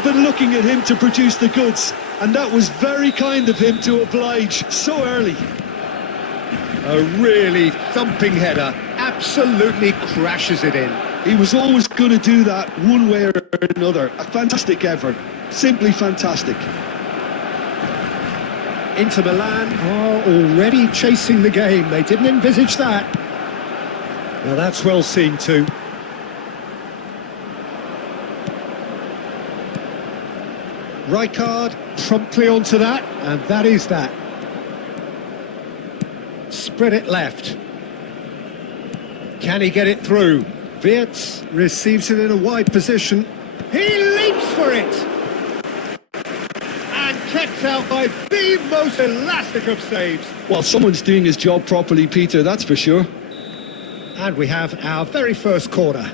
have been looking at him to produce the goods, and that was very kind of him to oblige so early. A really thumping header, absolutely crashes it in. He was always going to do that one way or another. A fantastic effort, simply fantastic. Inter Milan are already chasing the game. They didn't envisage that. Well, that's well seen too. Rijkaard promptly onto that, and that is that. Spread it left. Can he get it through? Wirtz receives it in a wide position. He leaps for it! And kept out by the most elastic of saves. Well, someone's doing his job properly, Peter, that's for sure. And we have our very first corner.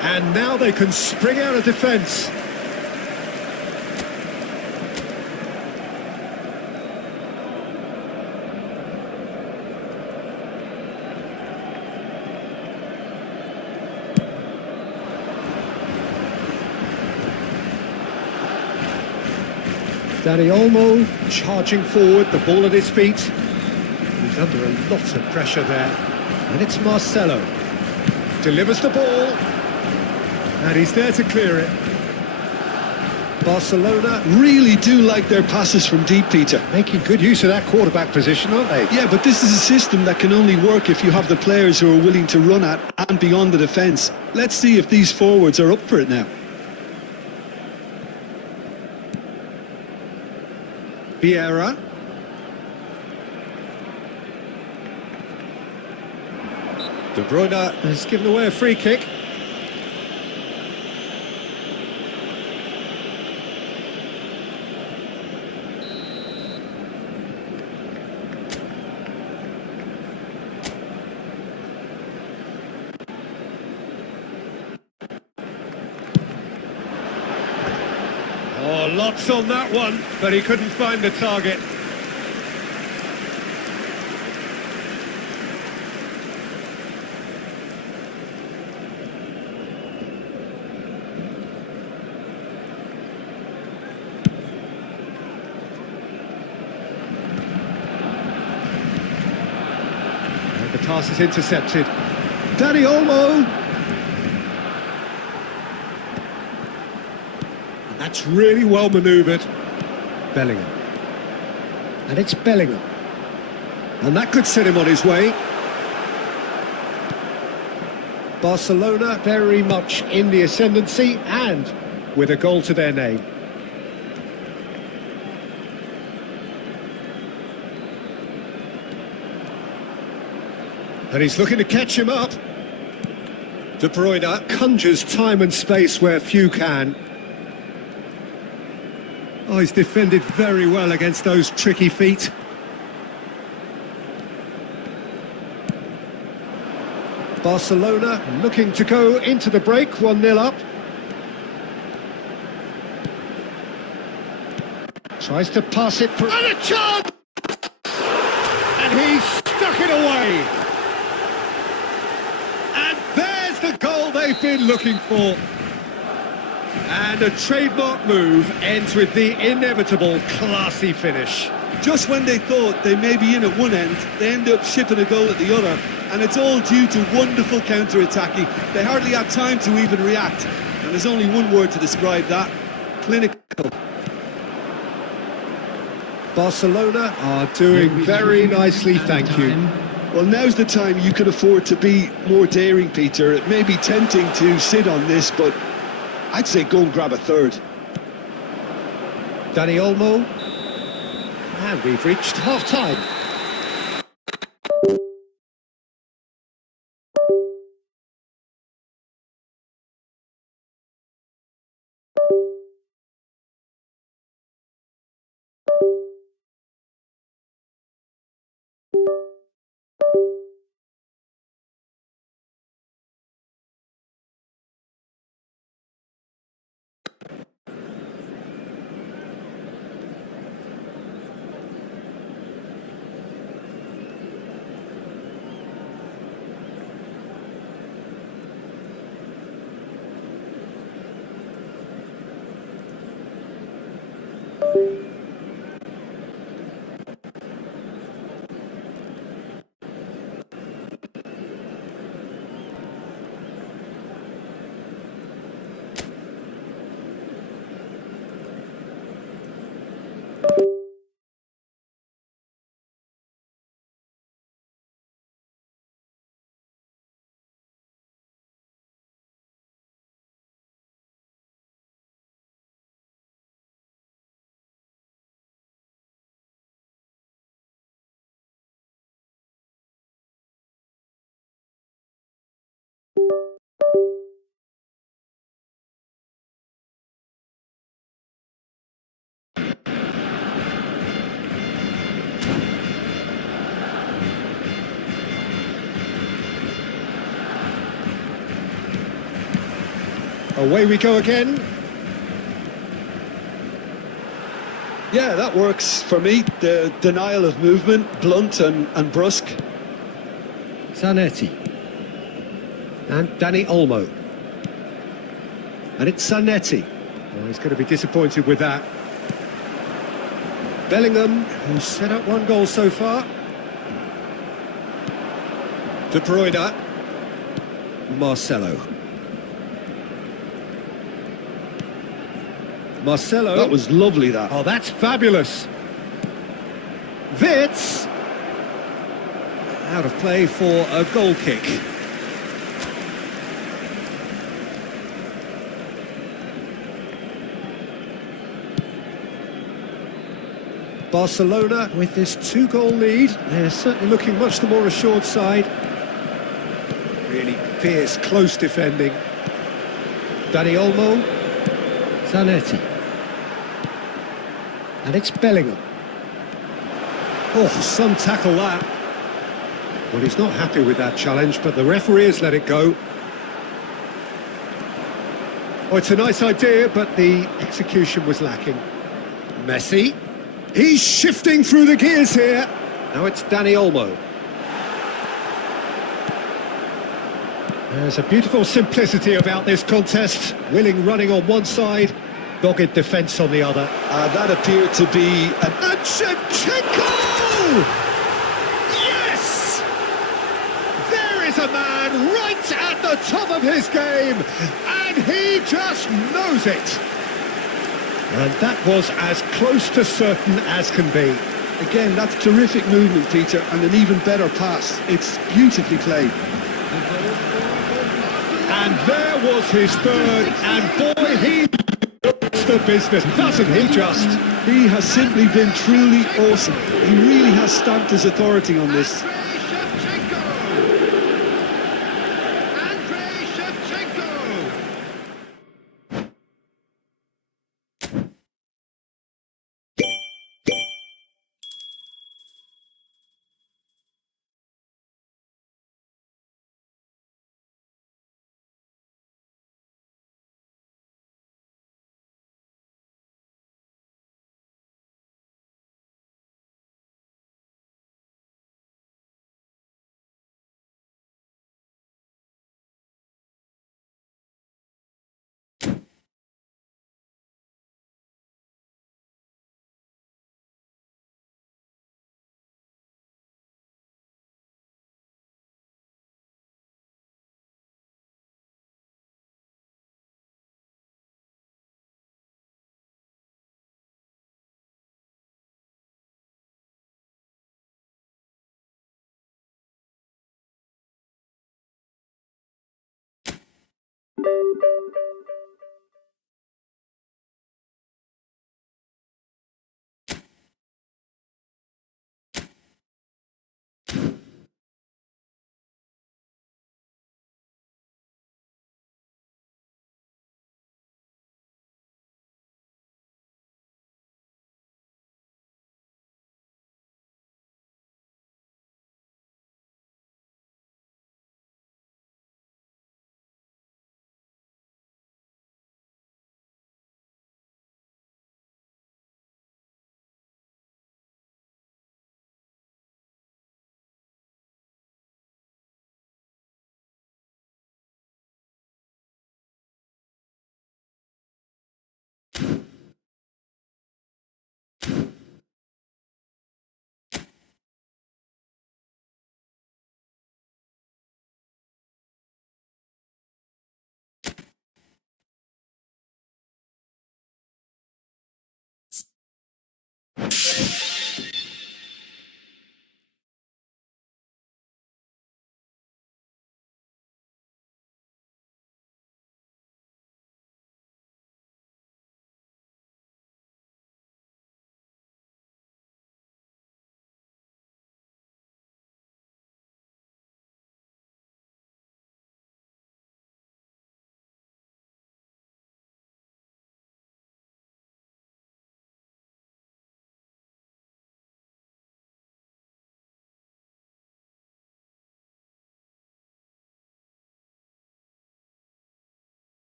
And now they can spring out of defence. Dani Olmo charging forward, the ball at his feet. He's under a lot of pressure there. And it's Marcelo. Delivers the ball. And he's there to clear it. Barcelona Really do like their passes from deep, Peter. making good use of that quarterback position, aren't they? Yeah, but this is a system that can only work if you have the players who are willing to run at and beyond the defence. Let's see if these forwards are up for it now. Vieira. De Bruyne has given away a free kick. Oh, lots on that one, but he couldn't find the target. And the pass is intercepted. Dani Olmo. That's really well manoeuvred. Bellingham. And it's Bellingham. And that could set him on his way. Barcelona very much in the ascendancy and with a goal to their name. And he's looking to catch him up. De Bruyne conjures time and space where few can. Oh, he's defended very well against those tricky feet. Barcelona looking to go into the break, 1-0 up. Tries to pass it, and a chance! And he's stuck it away. And there's the goal they've been looking for. And a trademark move ends with the inevitable classy finish. Just when they thought they may be in at one end, they end up shipping a goal at the other, and it's all due to wonderful counter-attacking. They hardly had time to even react, and there's only one word to describe that: clinical. Barcelona are doing very nicely, thank you. Well, now's the time you can afford to be more daring, Peter. It may be tempting to sit on this, but I'd say go and grab a third. Dani Olmo. And we've reached half-time. Away we go again. Yeah, that works for me. The denial of movement, blunt and brusque. Zanetti. And Danny Olmo. And it's Zanetti. Oh, he's going to be disappointed with that. Bellingham, who's set up one goal so far. De Bruyne. Marcelo. Marcelo. That was lovely, that. Oh, that's fabulous. Wits. Out of play for a goal kick. Barcelona with this 2-goal lead. They're certainly looking much the more assured side. Really fierce, close defending. Dani Olmo. Zanetti. And it's Bellingham. Oh, some tackle that. Well, he's not happy with that challenge, but the referee has let it go. Oh, it's a nice idea, but the execution was lacking. Messi. He's shifting through the gears here. Now it's Dani Olmo. There's a beautiful simplicity about this contest. Willing running on one side, dogged defence on the other. That appeared to be an... And Shevchenko! Yes! There is a man right at the top of his game, and he just knows it. And that was as close to certain as can be. Again, that's terrific movement, Peter, and an even better pass. It's beautifully played. And there was his third, and boy, he knows the business, doesn't he just? He has simply been truly awesome. He really has stamped his authority on this.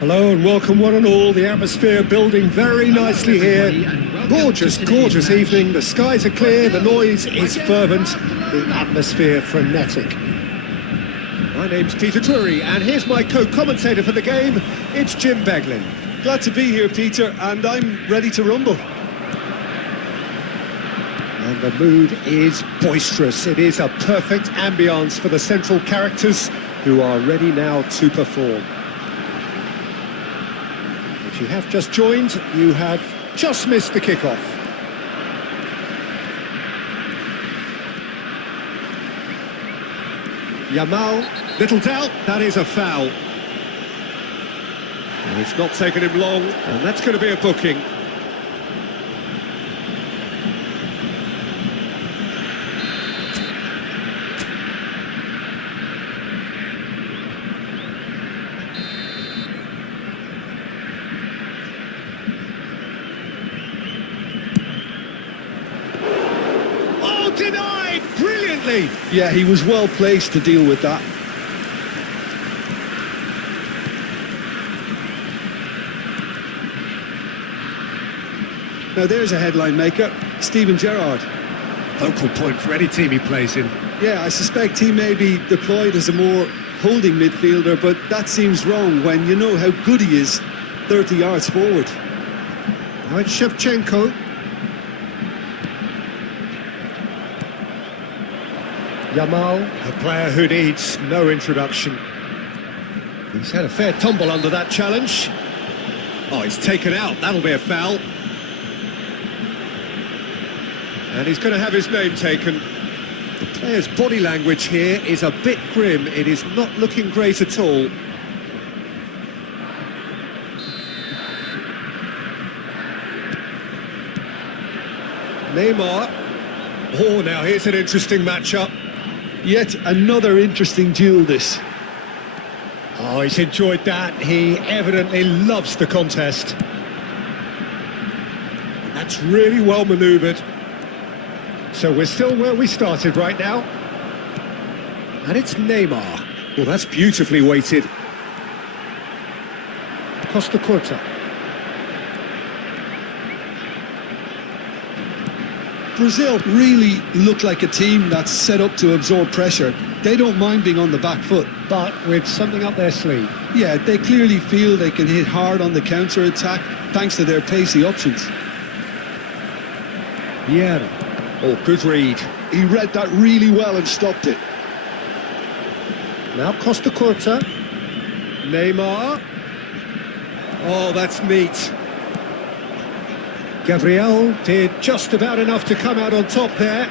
Hello and welcome one and all. The atmosphere building very nicely here. Gorgeous, gorgeous evening. The skies are clear, the noise is fervent, the atmosphere frenetic. My name's Peter Drury and here's my co-commentator for the game. It's Jim Beglin. Glad to be here, Peter, and I'm ready to rumble. And the mood is boisterous. It is a perfect ambience for the central characters who are ready now to perform. If you have just joined, you have just missed the kickoff. Yamal, little doubt, that is a foul. And it's not taken him long, and that's going to be a booking. Denied brilliantly. Yeah, he was well placed to deal with that. Now there's a headline maker, Steven Gerrard. Focal point for any team he plays in. Yeah, I suspect he may be deployed as a more holding midfielder, but that seems wrong when you know how good he is 30 yards forward. Now it's Shevchenko. Yamal, a player who needs no introduction. He's had a fair tumble under that challenge. Oh, he's taken out. That'll be a foul. And he's going to have his name taken. The player's body language here is a bit grim. It is not looking great at all. Neymar. Oh, now here's an interesting matchup. Yet another interesting duel, this. Oh, he's enjoyed that. He evidently loves the contest. And that's really well manoeuvred. So we're still where we started right now. And it's Neymar. Well, that's beautifully weighted. Costa Corta. Brazil really look like a team that's set up to absorb pressure. They don't mind being on the back foot. But with something up their sleeve. Yeah, they clearly feel they can hit hard on the counter-attack thanks to their pacey options. Yeah. Oh, good read. He read that really well and stopped it. Now Costa Curta. Neymar. Oh, that's neat. Gabriel did just about enough to come out on top there.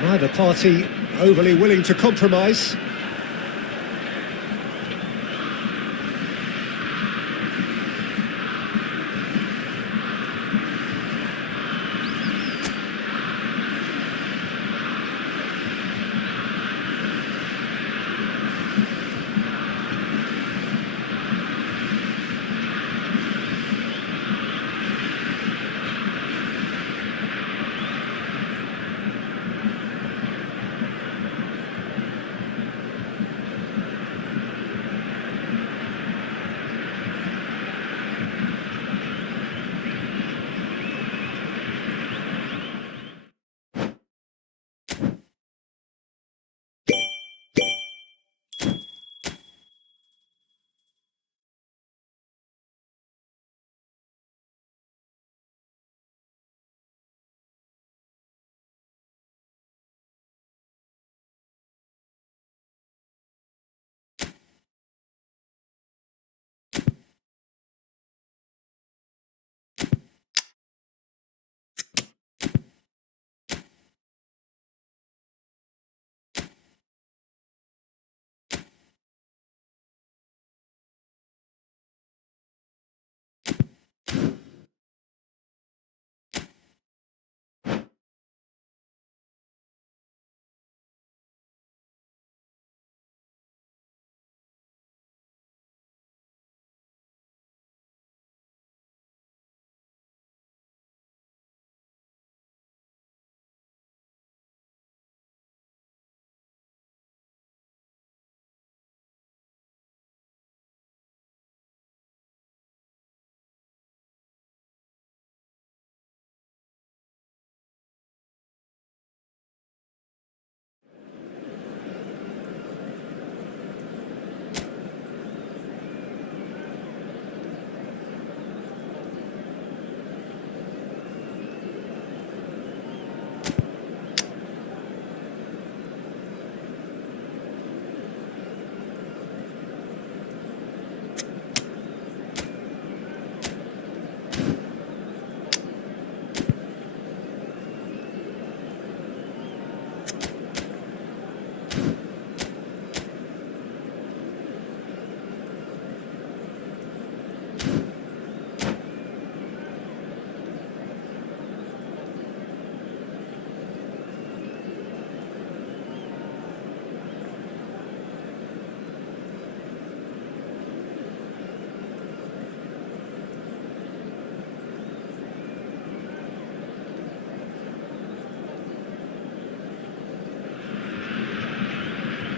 Neither party overly willing to compromise.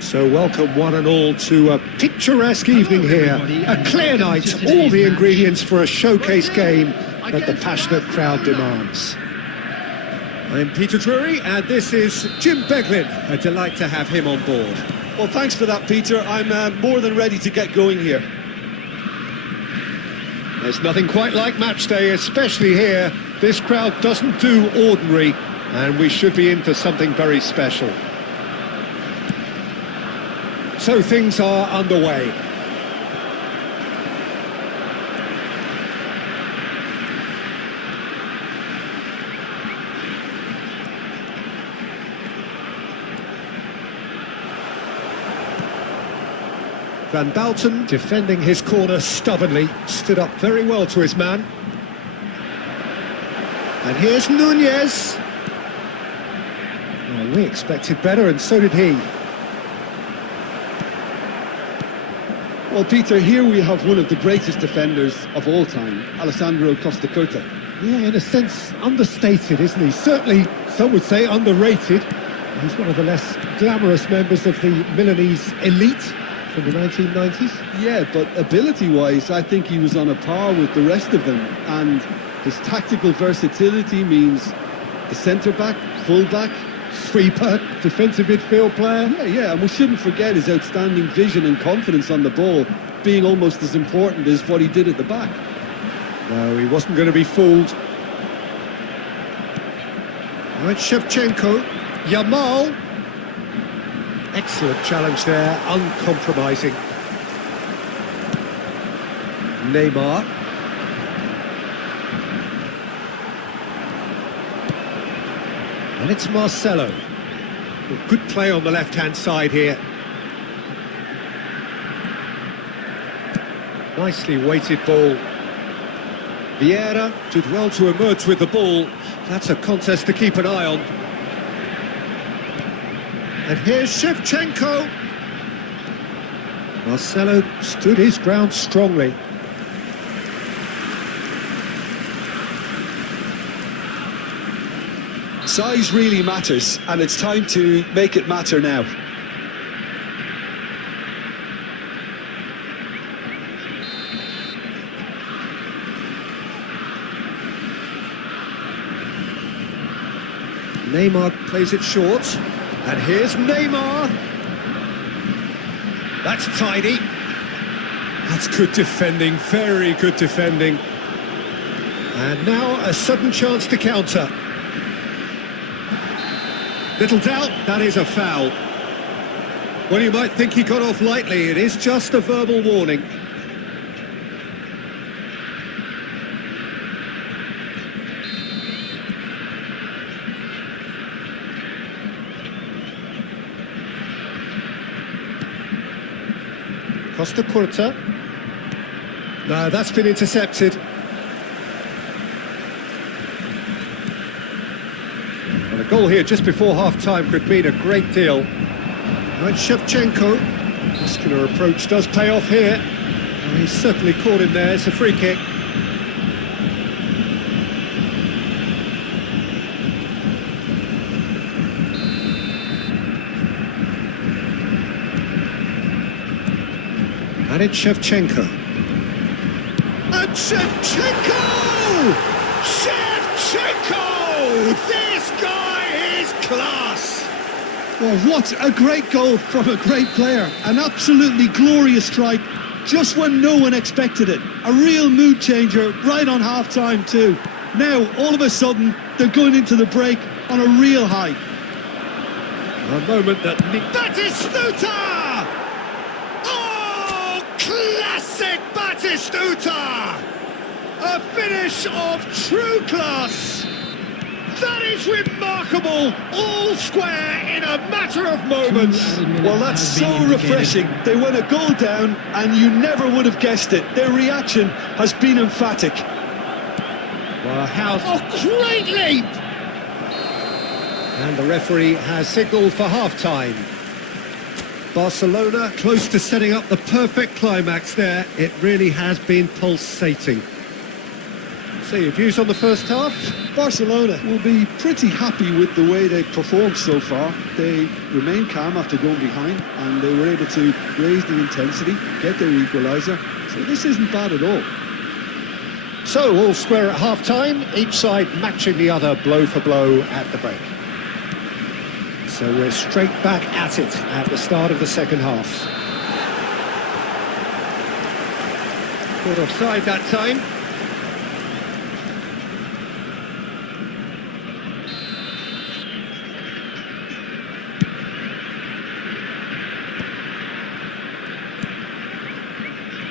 So welcome one and all to a picturesque evening here. A clear night, all the ingredients for a showcase game that the passionate crowd demands. I'm Peter Drury and this is Jim Beglin. A delight to have him on board. Well, thanks for that, Peter. I'm more than ready to get going here. There's nothing quite like match day, especially here. This crowd doesn't do ordinary and we should be in for something very special. So things are underway. Van Dalton, defending his corner stubbornly, stood up very well to his man. And here's Nunez. Well, we expected better, and so did he. Well, Peter, here we have one of the greatest defenders of all time, Alessandro Costa Curta. Yeah, in a sense, understated, isn't he? Certainly, some would say underrated. He's one of the less glamorous members of the Milanese elite from the 1990s. Yeah, but ability-wise, I think he was on a par with the rest of them. And his tactical versatility means The centre-back, full-back, Sweeper, defensive midfield player. yeah, and we shouldn't forget his outstanding vision and confidence on the ball, being almost as important as what he did at the back. No, he wasn't going to be fooled. Right, Shevchenko, Yamal. Excellent challenge there, uncompromising. Neymar. And it's Marcelo. Well, good play on the left-hand side here. Nicely weighted ball. Vieira did well to emerge with the ball. That's a contest to keep an eye on. And here's Shevchenko. Marcelo stood his ground strongly. Size really matters, and it's time to make it matter now. Neymar plays it short. And here's Neymar. That's tidy. That's good defending, very good defending. And now a sudden chance to counter. Little doubt, that is a foul. Well, you might think he got off lightly. It is just a verbal warning. Costa Curta. No, that's been intercepted. Well, a goal here just before half-time could mean a great deal. Right, Shevchenko. Muscular approach does pay off here. Oh, he's certainly caught him there. It's a free kick. And it's Shevchenko. And Shevchenko! Shevchenko! This guy is class! Well, what a great goal from a great player. An absolutely glorious strike, just when no one expected it. A real mood changer right on half-time too. Now, all of a sudden, they're going into the break on a real high. A moment that... Batistuta! Classic Batistuta! A finish of true class! That is remarkable! All square in a matter of moments! Well, that's so refreshing. They went a goal down and you never would have guessed it. Their reaction has been emphatic. Well, how... Oh, great leap! And the referee has signalled for half-time. Barcelona close to setting up the perfect climax there. It really has been pulsating. So your views on the first half? Barcelona will be pretty happy with the way they've performed so far. They remained calm after going behind and they were able to raise the intensity, get their equaliser. So this isn't bad at all. So all square at half-time, each side matching the other blow for blow at the break. So we're straight back at it at the start of the second half. Caught offside that time.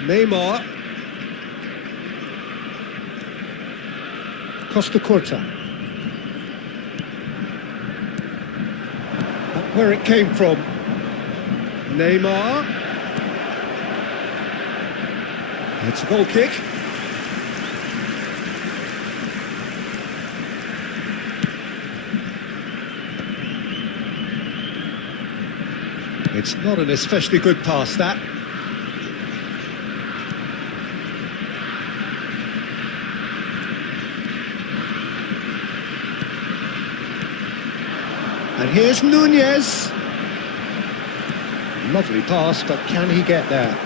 Neymar. Costa Curta. Where it came from. Neymar. It's a goal kick. It's not an especially good pass, that. And here's Nunez. Lovely pass, but can he get there?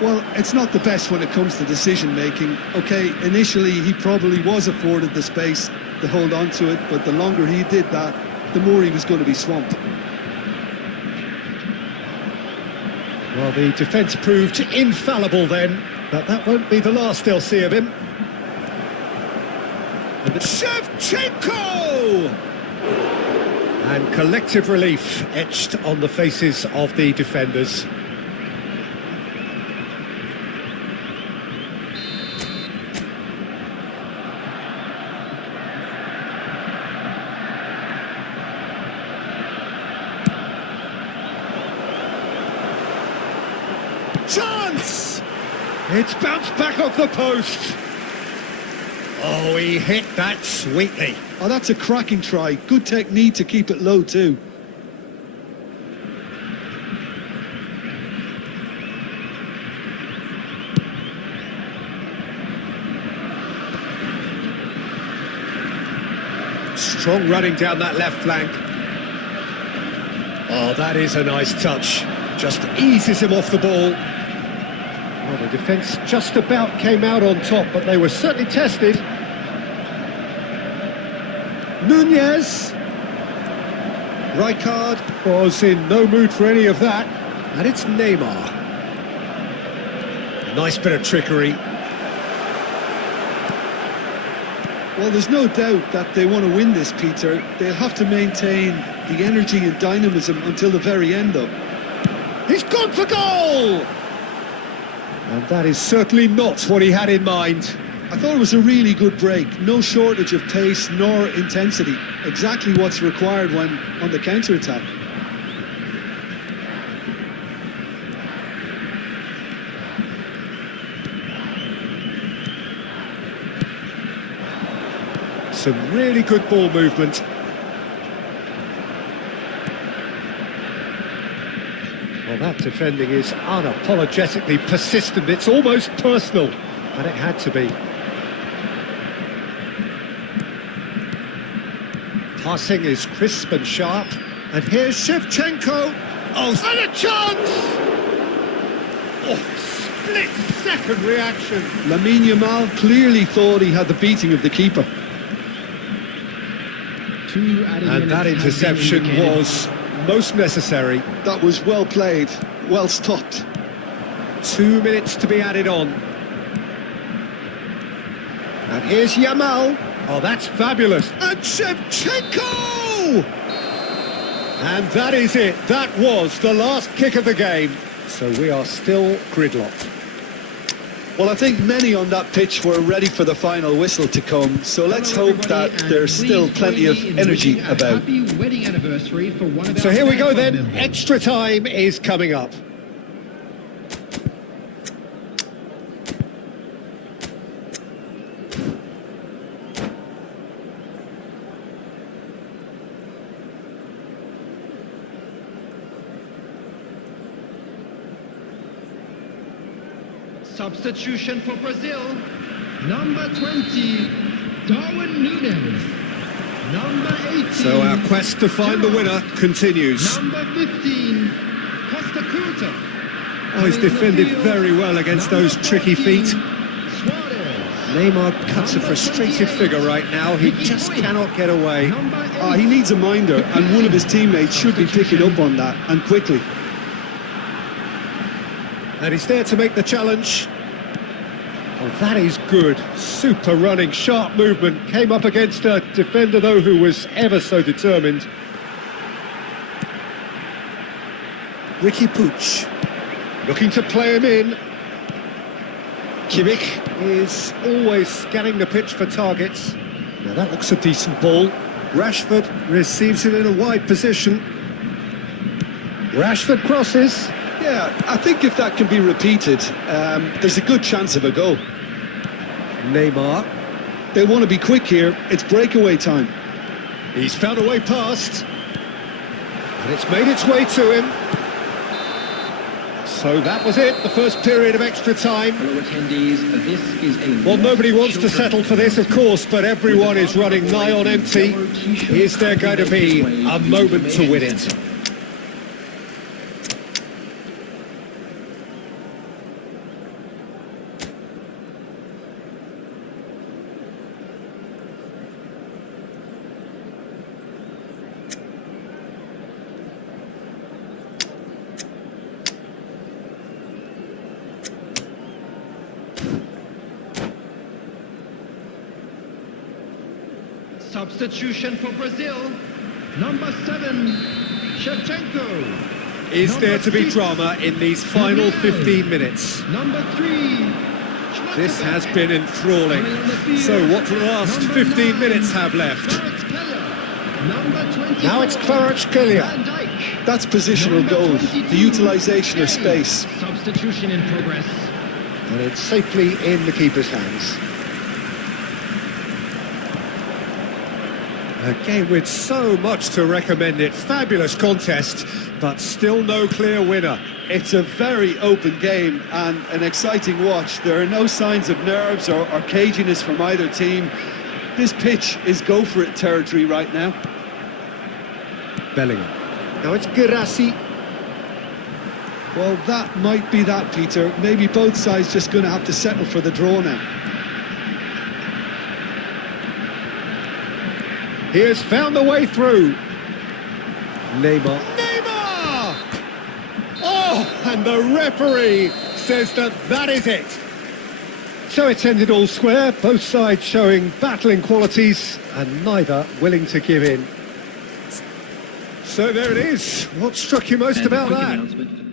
Well, it's not the best when it comes to decision-making. OK, initially he probably was afforded the space, to hold on to it, but the longer he did that, the more he was going to be swamped. Well, the defence proved infallible then, but that won't be the last they'll see of him. And Shevchenko! And collective relief etched on the faces of the defenders. Chance! It's bounced back off the post. Oh, he hit that sweetly. Oh, that's a cracking try. Good technique to keep it low too. Strong running down that left flank. Oh, that is a nice touch. Just eases him off the ball. Well, the defence just about came out on top, but they were certainly tested. Nunez. Rijkaard was in no mood for any of that. And it's Neymar. Nice bit of trickery. Well, there's no doubt that they want to win this, Peter. They'll have to maintain the energy and dynamism until the very end, though. He's gone for goal! And that is certainly not what he had in mind. I thought it was a really good break. No shortage of pace nor intensity. Exactly what's required when on the counter-attack. Some really good ball movement. Well, that defending is unapologetically persistent. It's almost personal, and it had to be. Passing is crisp and sharp. And here's Shevchenko. Oh, and a chance! Oh, split-second reaction. Lamine Yamal clearly thought he had the beating of the keeper. And that interception was most necessary. That was well played, well stopped. 2 minutes to be added on. And here's Yamal. Oh, that's fabulous. And Shevchenko! And that is it. That was the last kick of the game. So we are still gridlocked. Well, I think many on that pitch were ready for the final whistle to come, so let's hope that there's still plenty of energy about. Happy wedding anniversary for one of So our here we go fans then. members. Extra time is coming up. Substitution for Brazil. Number 20, Darwin Núñez. Number 18. So our quest to find the winner continues. Number 15, Costa Curta. Oh, he's defended very well against those tricky feet. Suarez. Neymar cuts a frustrated figure right now. He just cannot get away. Number 8. He needs a minder, and one of his teammates should be picking up on that, and quickly. And he's there to make the challenge. Oh, that is good. Super running, sharp movement. Came up against a defender, though, who was ever so determined. Ricky Puig. Looking to play him in. Kimmich is always scanning the pitch for targets. Now that looks a decent ball. Rashford receives it in a wide position. Rashford crosses. Yeah, I think if that can be repeated, there's a good chance of a goal. Neymar. They want to be quick here. It's breakaway time. He's found a way past. And it's made its way to him. So that was it, the first period of extra time. Hello attendees, this is a... Well, nobody wants to settle for this, of course, but everyone is running nigh on empty. Is there going to be a moment to win it? Substitution for Brazil. Number 7, Shevchenko. Is Number there to be 6, drama in these final Lamine. 15 minutes? Number 3, This has been enthralling. So what do the last 15 minutes have left? Now it's Kvaratskhelia. That's positional goal, the utilisation of space. Substitution in progress. And it's safely in the keeper's hands. A game with so much to recommend it. Fabulous contest, but still no clear winner. It's a very open game and an exciting watch. There are no signs of nerves or caginess from either team. This pitch is go-for-it territory right now. Bellingham. Now it's Girassi. Well, that might be that, Peter. Maybe both sides just going to have to settle for the draw now. He has found the way through. Neymar. Neymar! Oh, and the referee says that is it. So it's ended all square, both sides showing battling qualities and neither willing to give in. So there it is. What struck you most And a about quick that? announcement.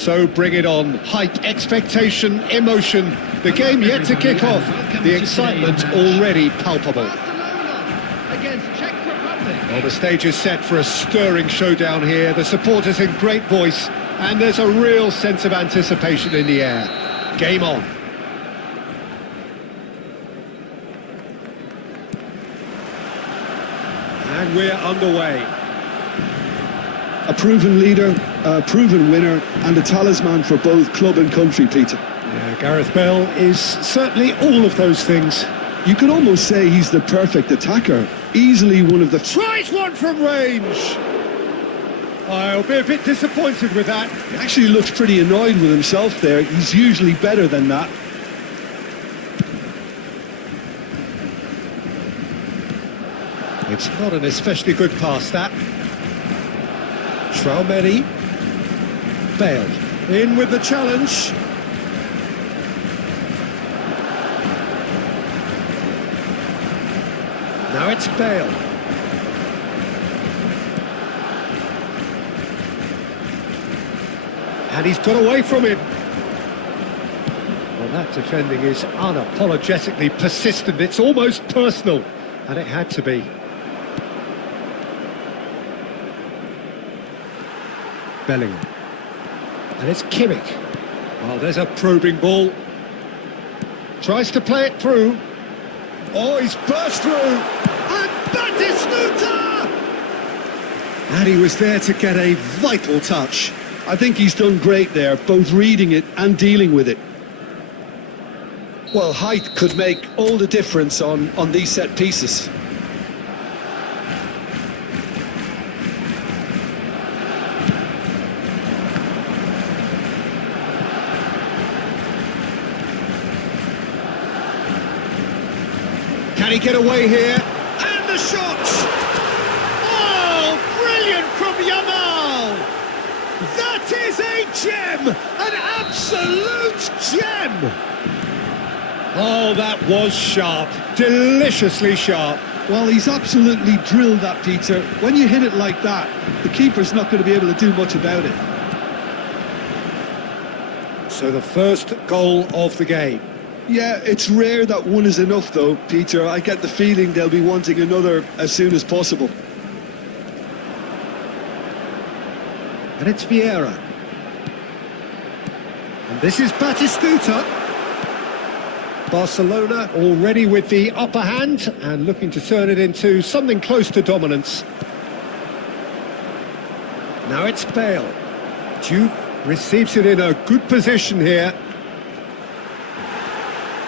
So bring it on. Hype, expectation, emotion. The game yet to kick off. The excitement already palpable. Barcelona against Czech Republic. Well, the stage is set for a stirring showdown here. The supporters in great voice, and there's a real sense of anticipation in the air. Game on. And we're underway. A proven leader, a proven winner, and a talisman for both club and country, Peter. Yeah, Gareth Bale is certainly all of those things. You could almost say he's the perfect attacker. Easily one of the... Tries one from range! I'll be a bit disappointed with that. He actually looks pretty annoyed with himself there. He's usually better than that. It's not an especially good pass, that. Lamine. Bale. In with the challenge. Now it's Bale. And he's got away from him. Well, that defending is unapologetically persistent. It's almost personal. And it had to be. Bellingham. And it's Kimmich. Well, there's a probing ball. Tries to play it through. Oh, he's burst through. And Batistuta! And he was there to get a vital touch. I think he's done great there, both reading it and dealing with it. Well, height could make all the difference on these set pieces. Can he get away here? And the shot! Oh, brilliant from Yamal! That is a gem! An absolute gem! Oh, that was sharp. Deliciously sharp. Well, he's absolutely drilled that, Peter. When you hit it like that, the keeper's not going to be able to do much about it. So the first goal of the game. Yeah, it's rare that one is enough, though, Peter. I get the feeling they'll be wanting another as soon as possible. And it's Vieira. And this is Batistuta. Barcelona already with the upper hand and looking to turn it into something close to dominance. Now it's Bale. Juve receives it in a good position here.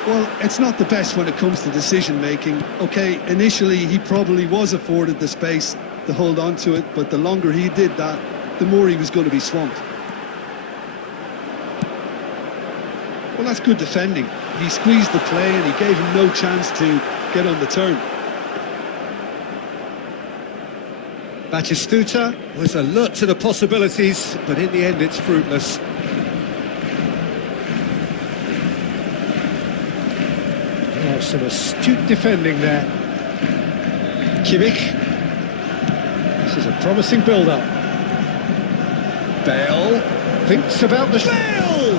Well, it's not the best when it comes to decision-making. OK, initially he probably was afforded the space to hold on to it, but the longer he did that, the more he was going to be swamped. Well, that's good defending. He squeezed the play and he gave him no chance to get on the turn. Batistuta was alert to the possibilities, but in the end it's fruitless. Oh, some astute defending there. Kimmich. This is a promising build-up. Bale thinks about the... Bale!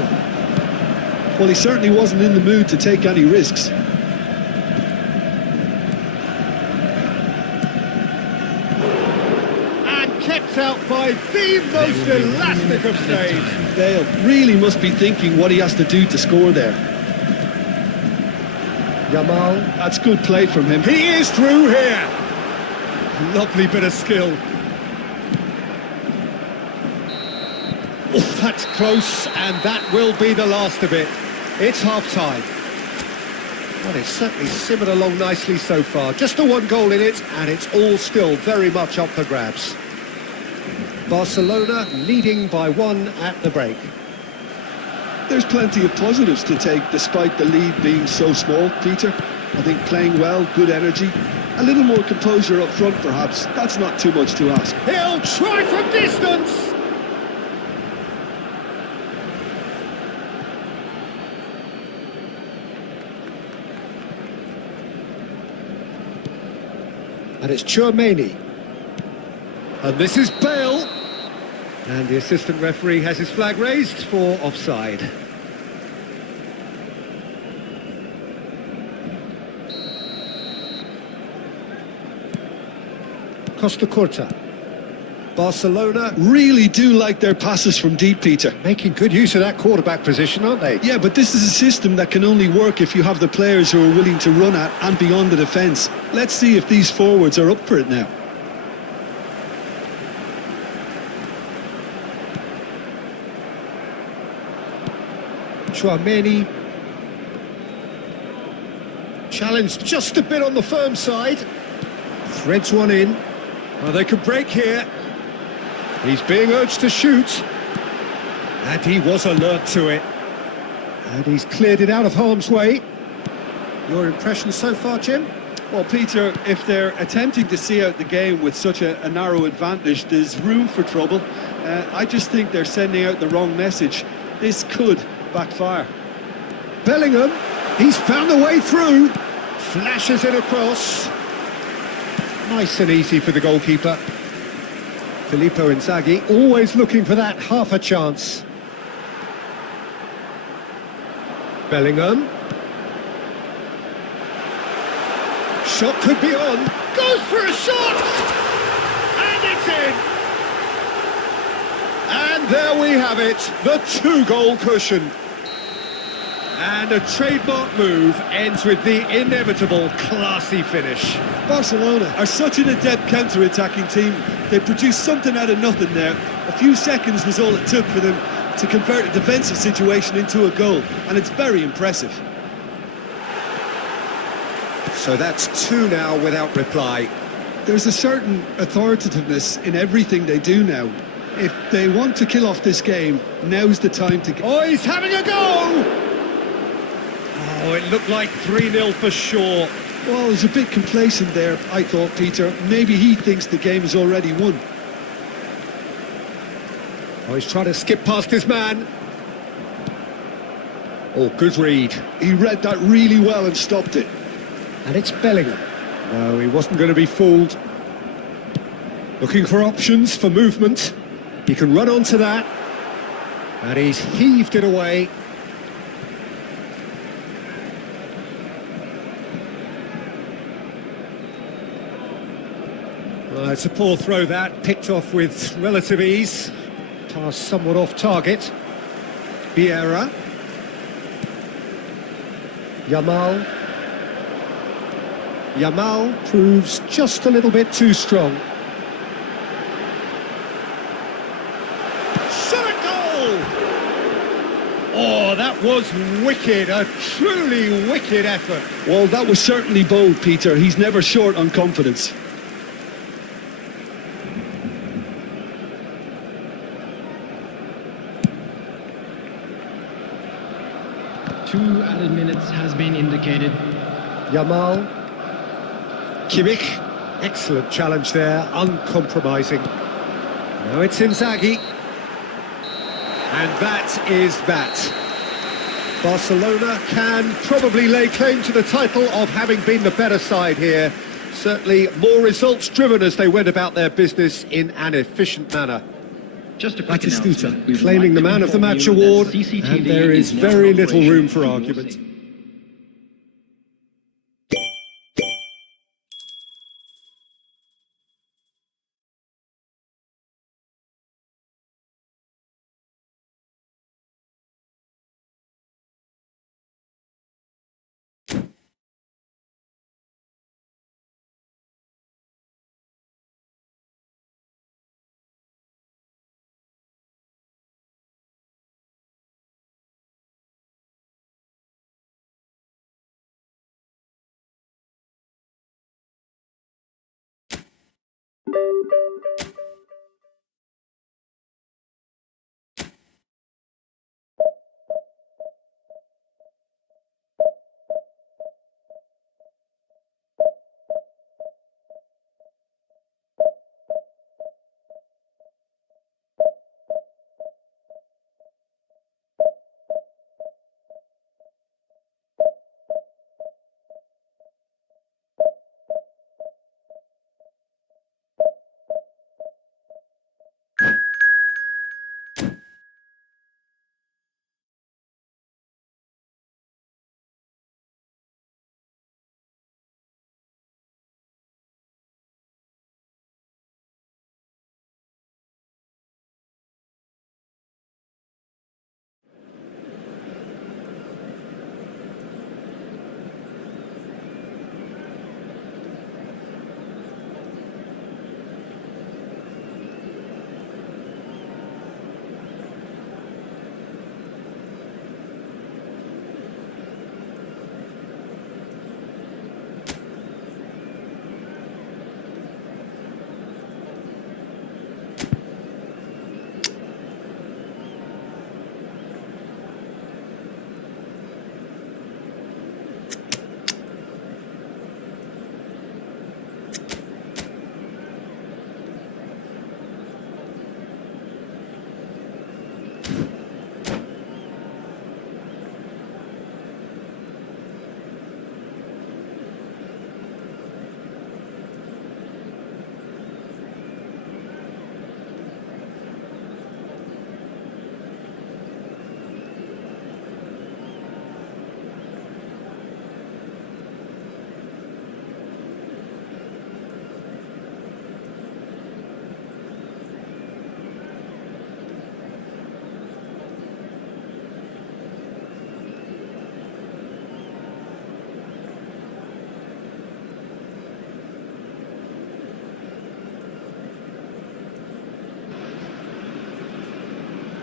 Well, he certainly wasn't in the mood to take any risks. And kept out by the most elastic of saves. Bale really must be thinking what he has to do to score there. Yamal. That's good play from him. He is through here. Lovely bit of skill. Oh, that's close, and that will be the last of it. It's half-time. Well, it's certainly simmered along nicely so far. Just the one goal in it, and it's all still very much up for grabs. Barcelona leading by one at the break. There's plenty of positives to take despite the lead being so small, Peter. I think playing well, good energy, a little more composure up front perhaps. That's not too much to ask. He'll try from distance! And it's Lamine. And this is Bale. And the assistant referee has his flag raised for offside. Costa Curta. Barcelona Really do like their passes from deep, Peter. making good use of that quarterback position, aren't they? Yeah, but this is a system that can only work if you have the players who are willing to run at and beyond the defence. Let's see if these forwards are up for it now. Chouameni. Challenged just a bit on the firm side. Threads one in. Well, they could break here. He's being urged to shoot. And he was alert to it. And he's cleared it out of harm's way. Your impression so far, Jim? Well, Peter, if they're attempting to see out the game with such a narrow advantage, there's room for trouble. I just think they're sending out the wrong message. This could backfire. Bellingham, he's found the way through. Flashes it across. Nice and easy for the goalkeeper. Filippo Inzaghi always looking for that half a chance. Bellingham. Shot could be on. Goes for a shot! And it's in! And there we have it, the two-goal cushion. And a trademark move ends with the inevitable classy finish. Barcelona are such an adept counter-attacking team. They produced something out of nothing there. A few seconds was all it took for them to convert a defensive situation into a goal, and it's very impressive. So that's two now without reply. There's a certain authoritativeness in everything they do now. If they want to kill off this game, now's the time to get... Oh, he's having a go! Oh, it looked like 3-0 for sure. Well, he's a bit complacent there, I thought, Peter. Maybe he thinks the game is already won. Oh, he's trying to skip past his man. Oh, good read. He read that really well and stopped it. And it's Bellingham. No, he wasn't going to be fooled. Looking for options for movement. He can run onto that. And he's heaved it away. Well, it's a poor throw that, picked off with relative ease. Pass somewhat off target. Vieira. Yamal. Yamal proves just a little bit too strong. Shot a goal! Oh, that was wicked, a truly wicked effort. Well, that was certainly bold, Peter. He's never short on confidence. Two added minutes has been indicated. Yamal. Kimmich. Excellent challenge there, uncompromising. Now it's Inzaghi. And that is that. Barcelona can probably lay claim to the title of having been the better side here. Certainly more results driven as they went about their business in an efficient manner. Just a quick Batistuta announcement. We would claiming like the to man of the inform match you that award, CCTV and there is now very in little operation room for in your argument. city.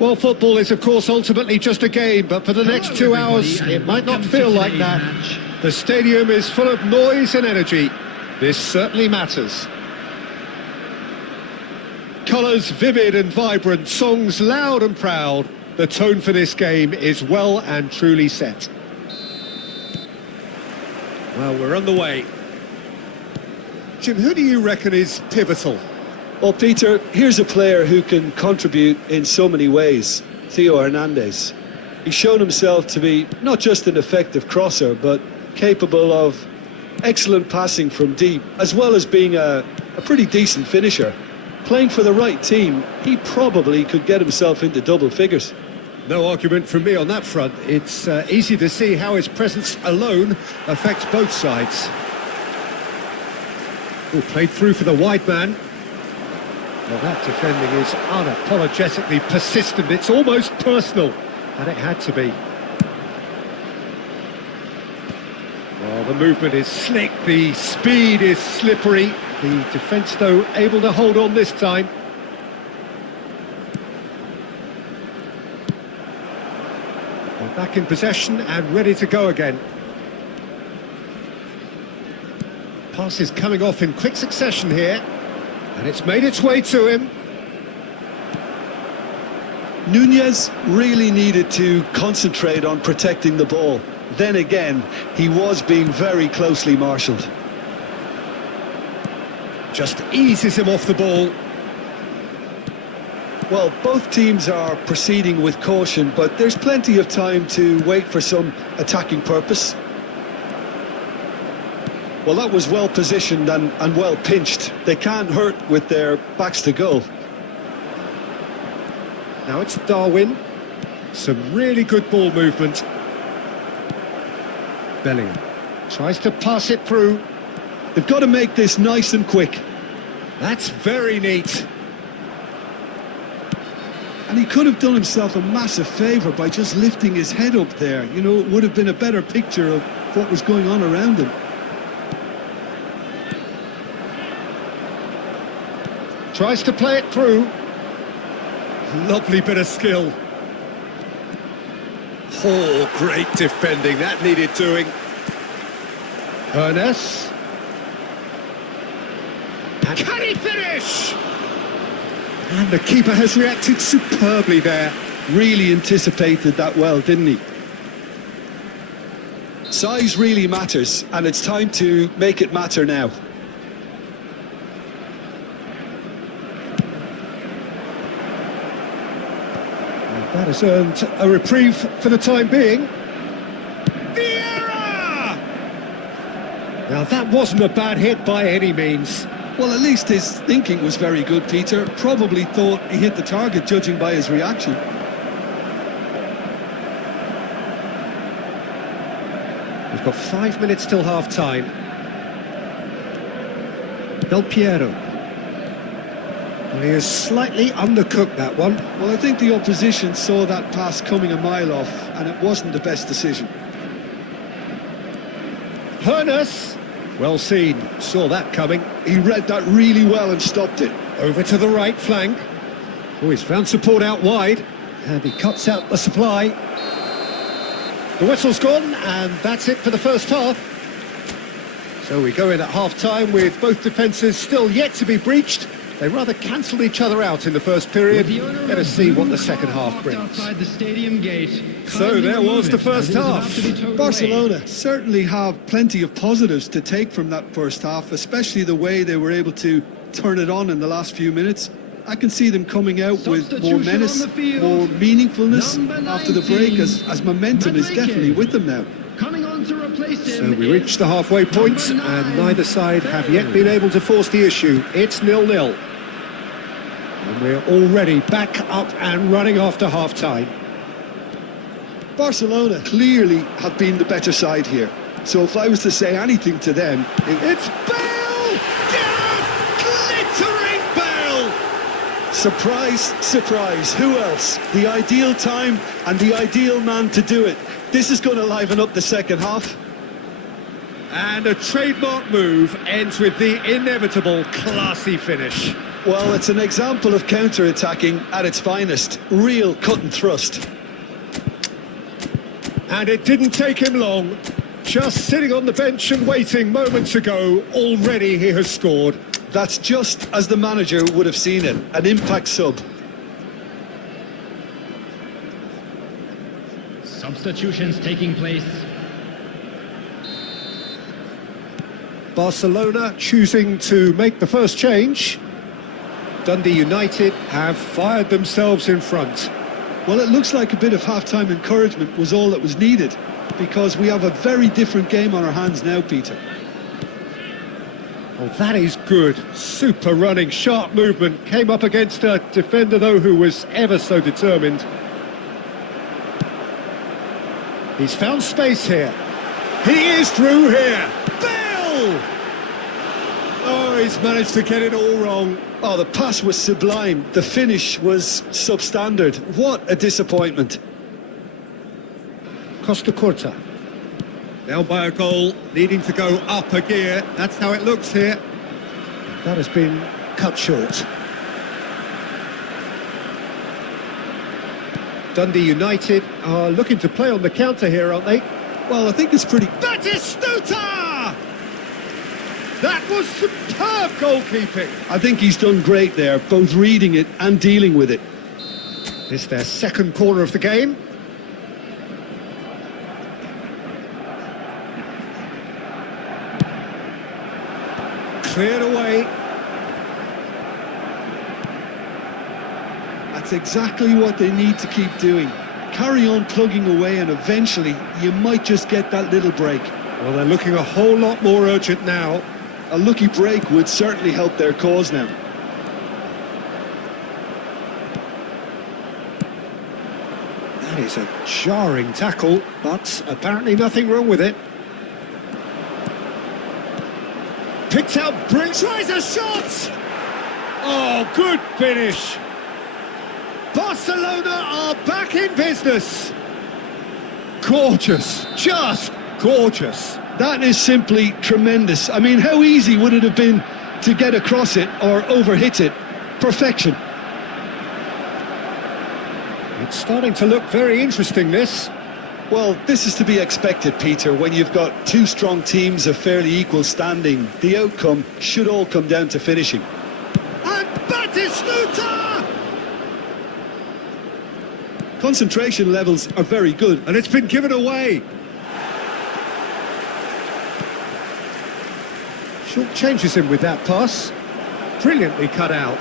Well, football is, of course, ultimately just a game, but for the next 2 hours, it might not feel like that. The stadium is full of noise and energy. This certainly matters. Colours vivid and vibrant, songs loud and proud. The tone for this game is well and truly set. Well, we're on the way. Jim, who do you reckon is pivotal? Well, Peter, here's a player who can contribute in so many ways. Theo Hernandez. He's shown himself to be not just an effective crosser, but capable of excellent passing from deep, as well as being a pretty decent finisher. Playing for the right team, he probably could get himself into double figures. No argument from me on that front. It's easy to see how his presence alone affects both sides. Oh, played through for the wide man. Well, that defending is unapologetically persistent. It's almost personal, and it had to be. Well, the movement is slick, the speed is slippery. The defence, though, able to hold on this time. Well, back in possession and ready to go again. Pass is coming off in quick succession here. And it's made its way to him. Nunez really needed to concentrate on protecting the ball. Then again, he was being very closely marshalled. Just eases him off the ball. Well, both teams are proceeding with caution, but there's plenty of time to wait for some attacking purpose. Well, that was well positioned and well pinched. They can't hurt with their backs to goal. Now it's Darwin. Some really good ball movement. Bellingham tries to pass it through. They've got to make this nice and quick. That's very neat. And he could have done himself a massive favour by just lifting his head up there. You know, it would have been a better picture of what was going on around him. Tries to play it through. Lovely bit of skill. Oh, great defending. That needed doing. Ernest. And can he finish? And the keeper has reacted superbly there. Really anticipated that well, didn't he? Size really matters, and it's time to make it matter now. That has earned a reprieve for the time being. Vieira! Now that wasn't a bad hit by any means. Well, at least his thinking was very good, Peter. Probably thought he hit the target, judging by his reaction. We've got 5 minutes till half-time. Del Piero. Well, he has slightly undercooked that one. Well, I think the opposition saw that pass coming a mile off, and it wasn't the best decision. Ernest. Well seen, saw that coming. He read that really well and stopped it. Over to the right flank. Oh, he's found support out wide. And he cuts out the supply. The whistle's gone, and that's it for the first half. So we go in at half-time with both defences still yet to be breached. They rather cancelled each other out in the first period. Let us see what the second half brings. Outside the stadium gate. So there was the first half. Barcelona certainly have plenty of positives to take from that first half, especially the way they were able to turn it on in the last few minutes. I can see them coming out with more menace, more meaningfulness after the break, as momentum is definitely with them now. Coming on to replace him. So we reached the halfway point, and neither side have yet been able to force the issue. It's 0-0. And we're already back up and running after half-time. Barcelona clearly have been the better side here. So if I was to say anything to them, It's Bale! Glittering Bale! surprise, surprise, who else? The ideal time and the ideal man to do it. This is going to liven up the second half. And a trademark move ends with the inevitable classy finish. Well, it's an example of counter-attacking at its finest. Real cut and thrust. And it didn't take him long. Just sitting on the bench and waiting moments ago, already he has scored. That's just as the manager would have seen it. An impact sub. Substitutions taking place. Barcelona choosing to make the first change. Dundee United have fired themselves in front. Well, it looks like a bit of half-time encouragement was all that was needed, because we have a very different game on our hands now, Peter. Oh, that is good. Super running, sharp movement. Came up against a defender, though, who was ever so determined. He's found space here. He is through here. Bale! Oh, he's managed to get it all wrong. Oh, the pass was sublime. The finish was substandard. What a disappointment. Costa Curta. Down by a goal, needing to go up a gear. That's how it looks here. That has been cut short. Dundee United are looking to play on the counter here, aren't they? Well, I think it's pretty... Batistuta! That was superb goalkeeping. I think he's done great there, both reading it and dealing with it. It's their second corner of the game. Cleared away. That's exactly what they need to keep doing. Carry on plugging away and eventually you might just get that little break. Well, they're looking a whole lot more urgent now. A lucky break would certainly help their cause now. That is a jarring tackle, but apparently nothing wrong with it. Picked out, tries a shot! Oh, good finish! Barcelona are back in business! Gorgeous, just gorgeous. That is simply tremendous. I mean, how easy would it have been to get across it or overhit it? Perfection. It's starting to look very interesting, this. Well, this is to be expected, Peter, when you've got two strong teams of fairly equal standing. The outcome should all come down to finishing. And Batistuta! Concentration levels are very good. And it's been given away. Short changes him with that pass. Brilliantly cut out.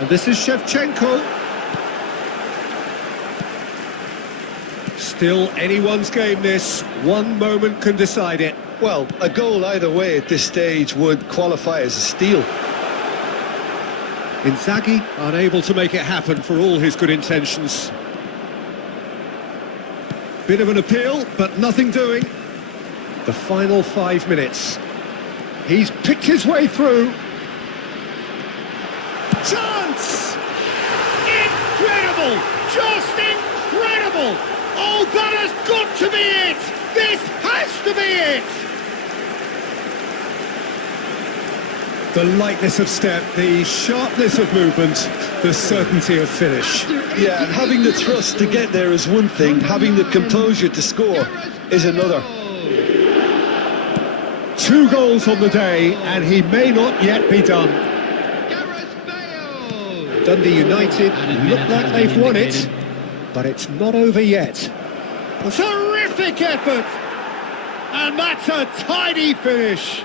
And this is Shevchenko. Still anyone's game, this. One moment can decide it. Well, a goal either way at this stage would qualify as a steal. Inzaghi unable to make it happen for all his good intentions. Bit of an appeal, but nothing doing. The final 5 minutes. He's picked his way through. Chance! Incredible! Just incredible! Oh, that has got to be it! This has to be it! The lightness of step, the sharpness of movement, the certainty of finish. Yeah, and having the thrust to get there is one thing, having the composure to score is another. 2 goals on the day, and he may not yet be done. Dundee United look like they've won it, but it's not over yet. A terrific effort! And that's a tidy finish.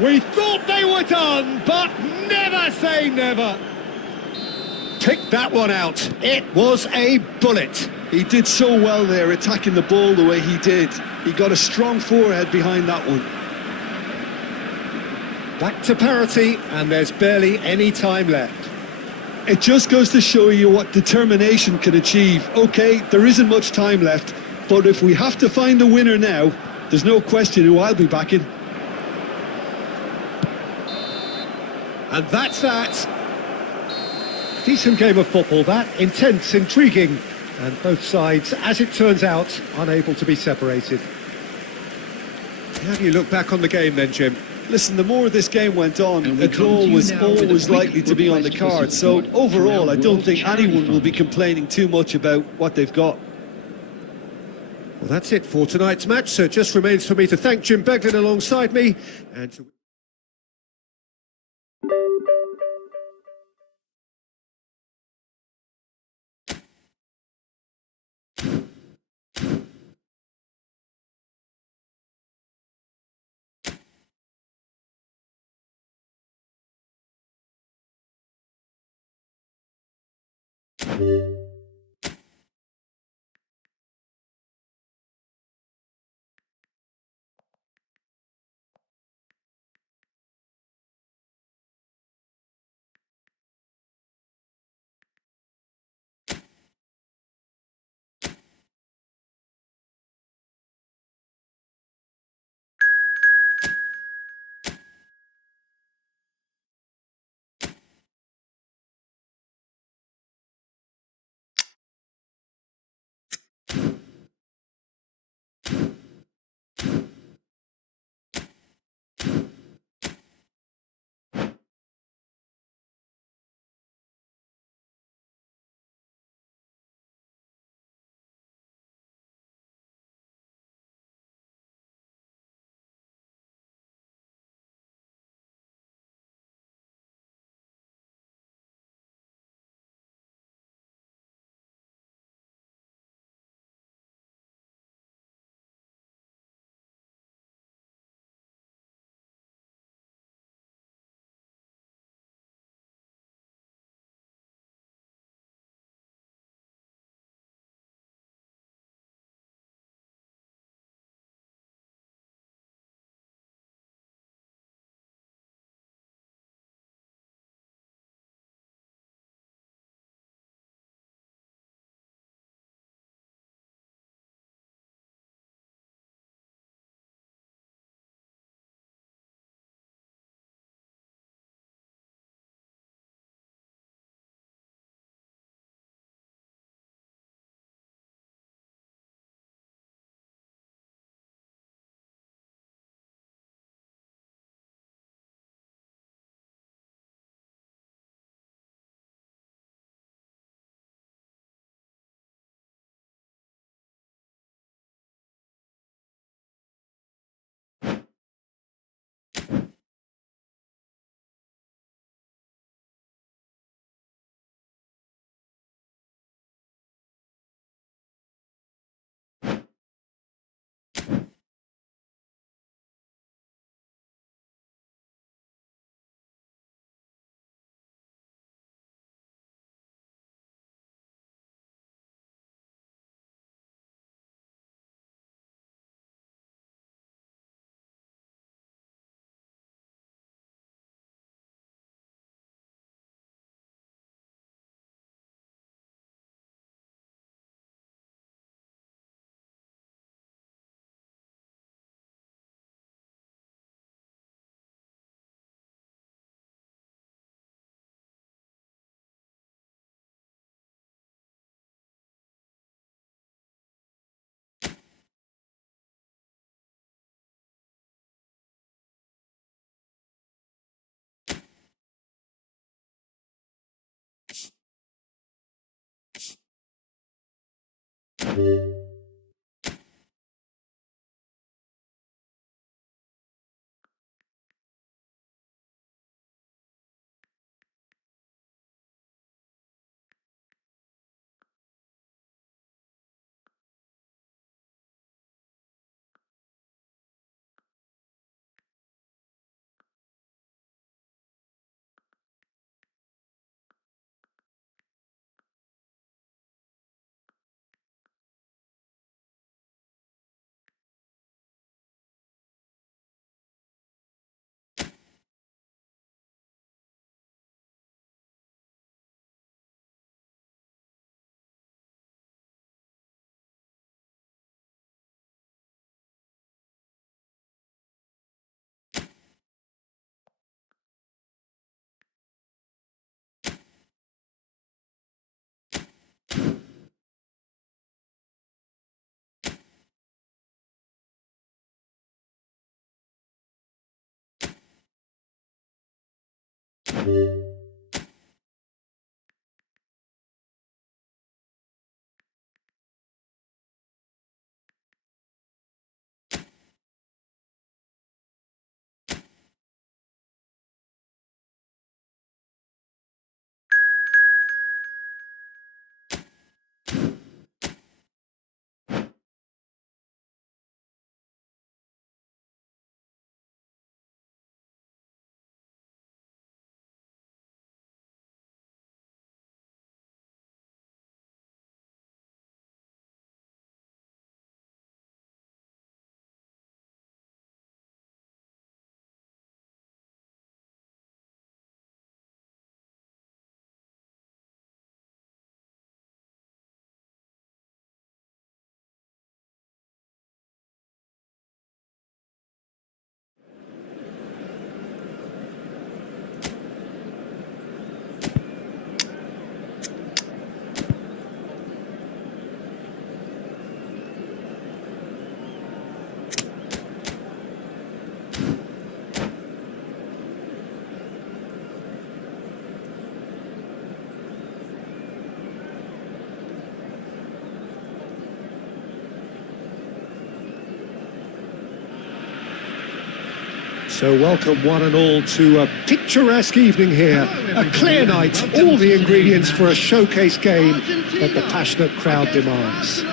We thought they were done, but never say never. Pick that one out. It was a bullet. He did so well there, attacking the ball the way he did. He got a strong forehead behind that one. Back to parity, and there's barely any time left. It just goes to show you what determination can achieve. OK, there isn't much time left, but if we have to find a winner now, there's no question who I'll be backing. And that's that. Decent game of football, that. Intense, intriguing. And both sides, as it turns out, unable to be separated. How do you look back on the game then, Jim? Listen, the more this game went on, And we a come draw to you was now with a always quick likely to be on the request for cards. So support for overall, our I don't World think Charity anyone will Fund. be complaining too much about what they've got. Well, that's it for tonight's match, so it just remains for me to thank Jim Beglin alongside me and to... So welcome one and all to a picturesque evening here, a clear night, all the ingredients for a showcase game that the passionate crowd demands.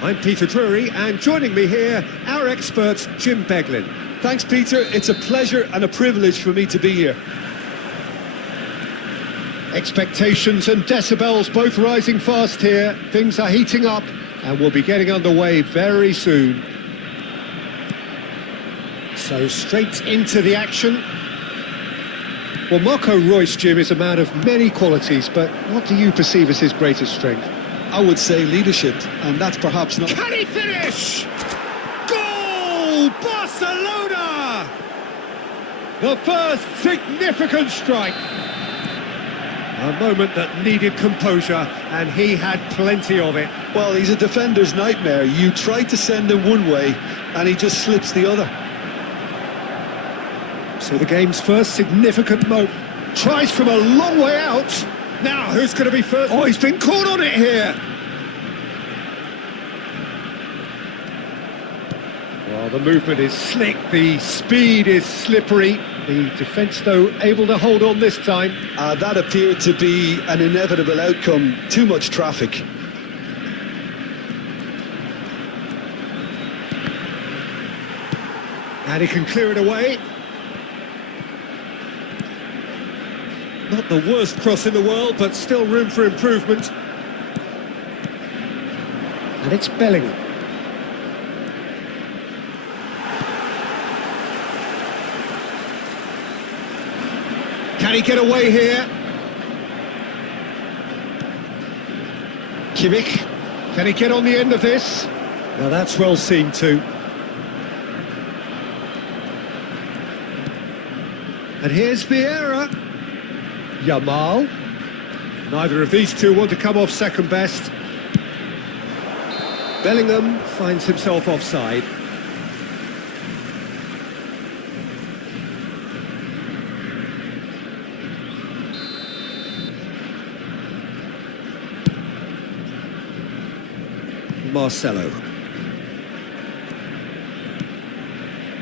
I'm Peter Drury, and joining me here, our expert Jim Beglin. Thanks, Peter. It's a pleasure and a privilege for me to be here. Expectations and decibels both rising fast here. Things are heating up and we'll be getting underway very soon. So straight into the action. Well, Marco Reus, Jim, is a man of many qualities, but what do you perceive as his greatest strength? I would say leadership, and that's perhaps not... Can he finish? Goal! Barcelona! The first significant strike. A moment that needed composure, and he had plenty of it. Well, he's a defender's nightmare. You try to send him one way, and he just slips the other. So the game's first significant moment. Tries from a long way out. Now, who's going to be first? Oh, he's been caught on it here. Well, the movement is slick, the speed is slippery. The defence, though, able to hold on this time. That appeared to be an inevitable outcome. Too much traffic. And he can clear it away. Not the worst cross in the world, but still room for improvement. And it's Bellingham. Can he get away here? Kimmich. Can he get on the end of this? Now that's well seen too. And here's Vieira. Yamal. Neither of these two want to come off second best. Bellingham finds himself offside. Marcelo.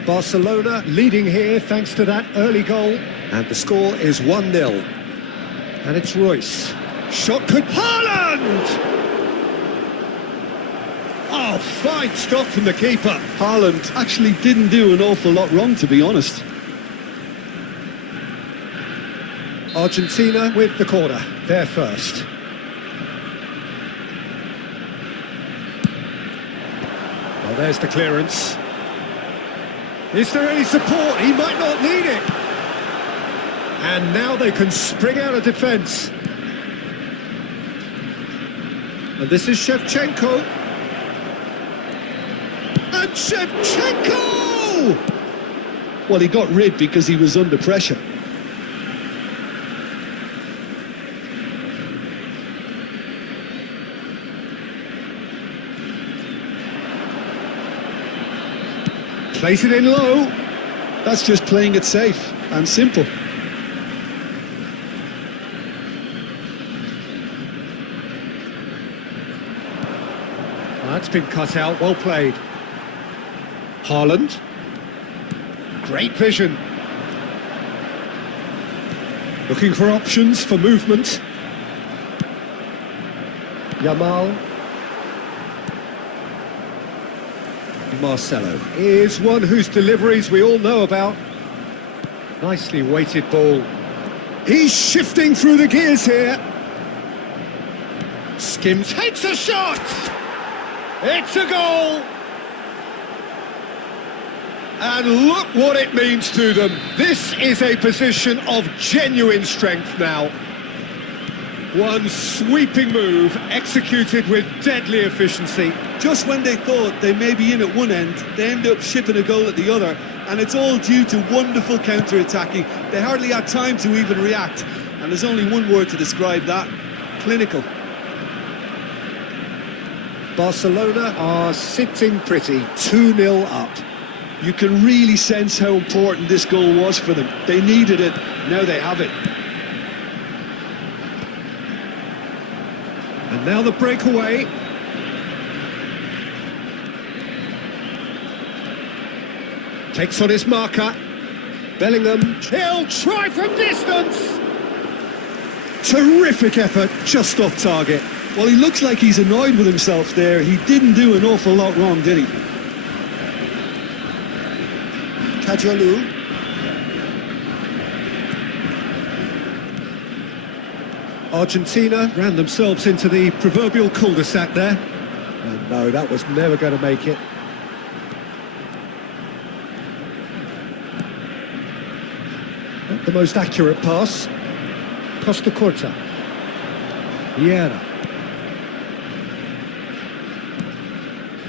Barcelona leading here thanks to that early goal. And the score is 1-0. And it's Reus. Shot could... Haaland! Oh, fine stop from the keeper. Haaland actually didn't do an awful lot wrong, to be honest. Argentina with the corner. They're first. Well, there's the clearance. Is there any support? He might not need it. And now they can spring out of defence. And this is Shevchenko. And Shevchenko! Well, he got rid because he was under pressure. Place it in low. That's just playing it safe and simple. That's been cut out, well played. Haaland. Great vision. Looking for options for movement. Yamal. Marcelo is one whose deliveries we all know about. Nicely weighted ball. He's shifting through the gears here. Skims, takes a shot! It's a goal! And look what it means to them. This is a position of genuine strength now. One sweeping move, executed with deadly efficiency. Just when they thought they may be in at one end, they end up shipping a goal at the other, and it's all due to wonderful counter-attacking. They hardly had time to even react, and there's only one word to describe that: clinical. Barcelona are sitting pretty, 2-0 up. You can really sense how important this goal was for them. They needed it, now they have it. And now the breakaway. Takes on his marker. Bellingham, he'll try from distance. Terrific effort, just off target. Well, he looks like he's annoyed with himself there. He didn't do an awful lot wrong, did he? Kajalu. Argentina ran themselves into the proverbial cul-de-sac there. And no, that was never going to make it. Not the most accurate pass. Costa Corta. Vieira.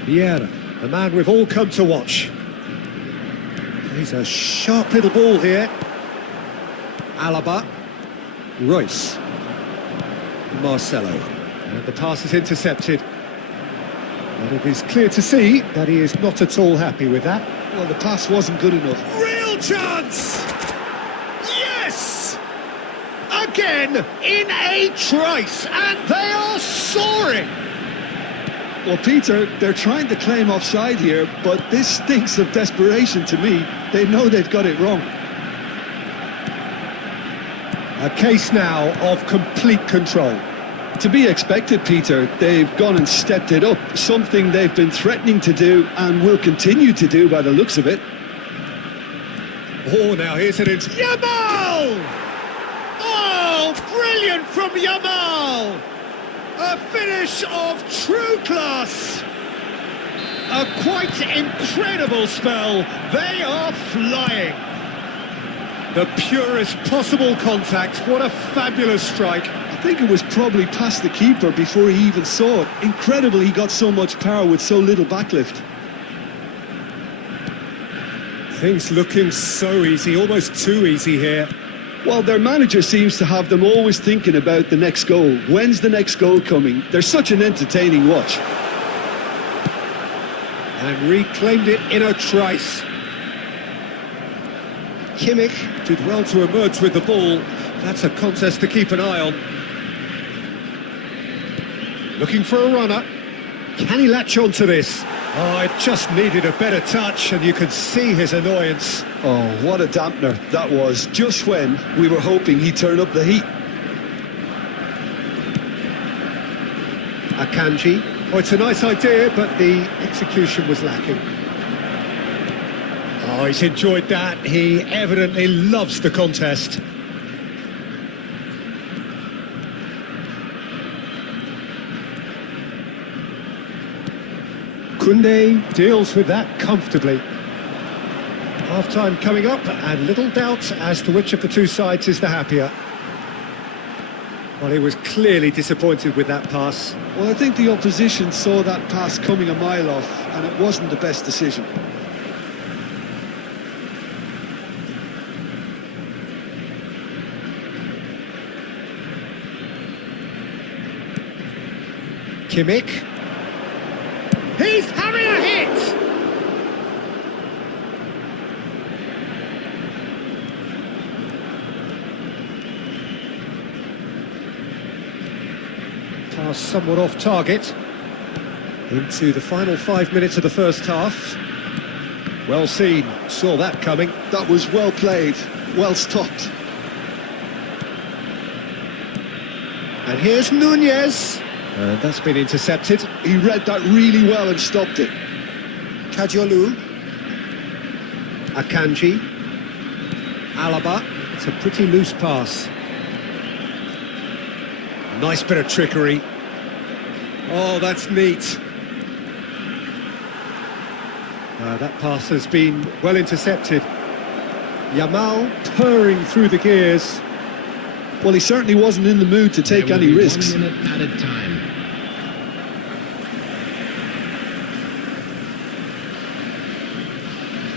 Vieira, the man we've all come to watch. He's a sharp little ball here. Alaba. Royce. Marcelo. And the pass is intercepted. And it is clear to see that he is not at all happy with that. Well, the pass wasn't good enough. Real chance! Yes! Again, in a trice, and they are soaring! Well, Peter, they're trying to claim offside here, but this stinks of desperation to me. They know they've got it wrong. A case now of complete control. To be expected, Peter. They've gone and stepped it up, something they've been threatening to do and will continue to do by the looks of it. Oh, now here's it. Yamal! Oh, brilliant from Yamal! A finish of true class. A quite incredible spell. They are flying. The purest possible contact. What a fabulous strike. I think it was probably past the keeper before he even saw it. Incredible he got so much power with so little backlift. Things looking so easy, almost too easy here. Well, their manager seems to have them always thinking about the next goal. When's the next goal coming? They're such an entertaining watch. And reclaimed it in a trice. Kimmich did well to emerge with the ball. That's a contest to keep an eye on. Looking for a runner. Can he latch on to this? Oh, it just needed a better touch, and you could see his annoyance. Oh, what a dampener that was, just when we were hoping he'd turn up the heat. Akanji. Oh, it's a nice idea, but the execution was lacking. Oh, he's enjoyed that. He evidently loves the contest. Koundé deals with that comfortably. Half-time coming up, and little doubt as to which of the two sides is the happier. Well, he was clearly disappointed with that pass. Well, I think the opposition saw that pass coming a mile off, and it wasn't the best decision. Kimmich. He's having a hit! Pass somewhat off target. Into the final 5 minutes of the first half. Well seen, saw that coming. That was well played, well stopped. And here's Nunez. And that's been intercepted. He read that really well and stopped it. Kadiolu. Akanji. Alaba. It's a pretty loose pass. Nice bit of trickery. Oh, that's neat. That pass has been well intercepted. Yamal purring through the gears. Well, he certainly wasn't in the mood to take any risks. 1 minute added time.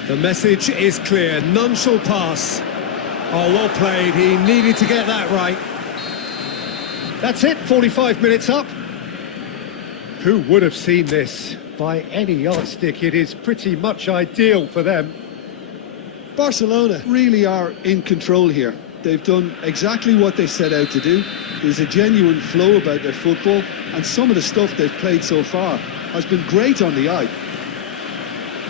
The message is clear, none shall pass. Oh, well played, he needed to get that right. That's it, 45 minutes up. Who would have seen this? By any yardstick, it is pretty much ideal for them. Barcelona really are in control here. They've done exactly what they set out to do. There's a genuine flow about their football, and some of the stuff they've played so far has been great on the eye.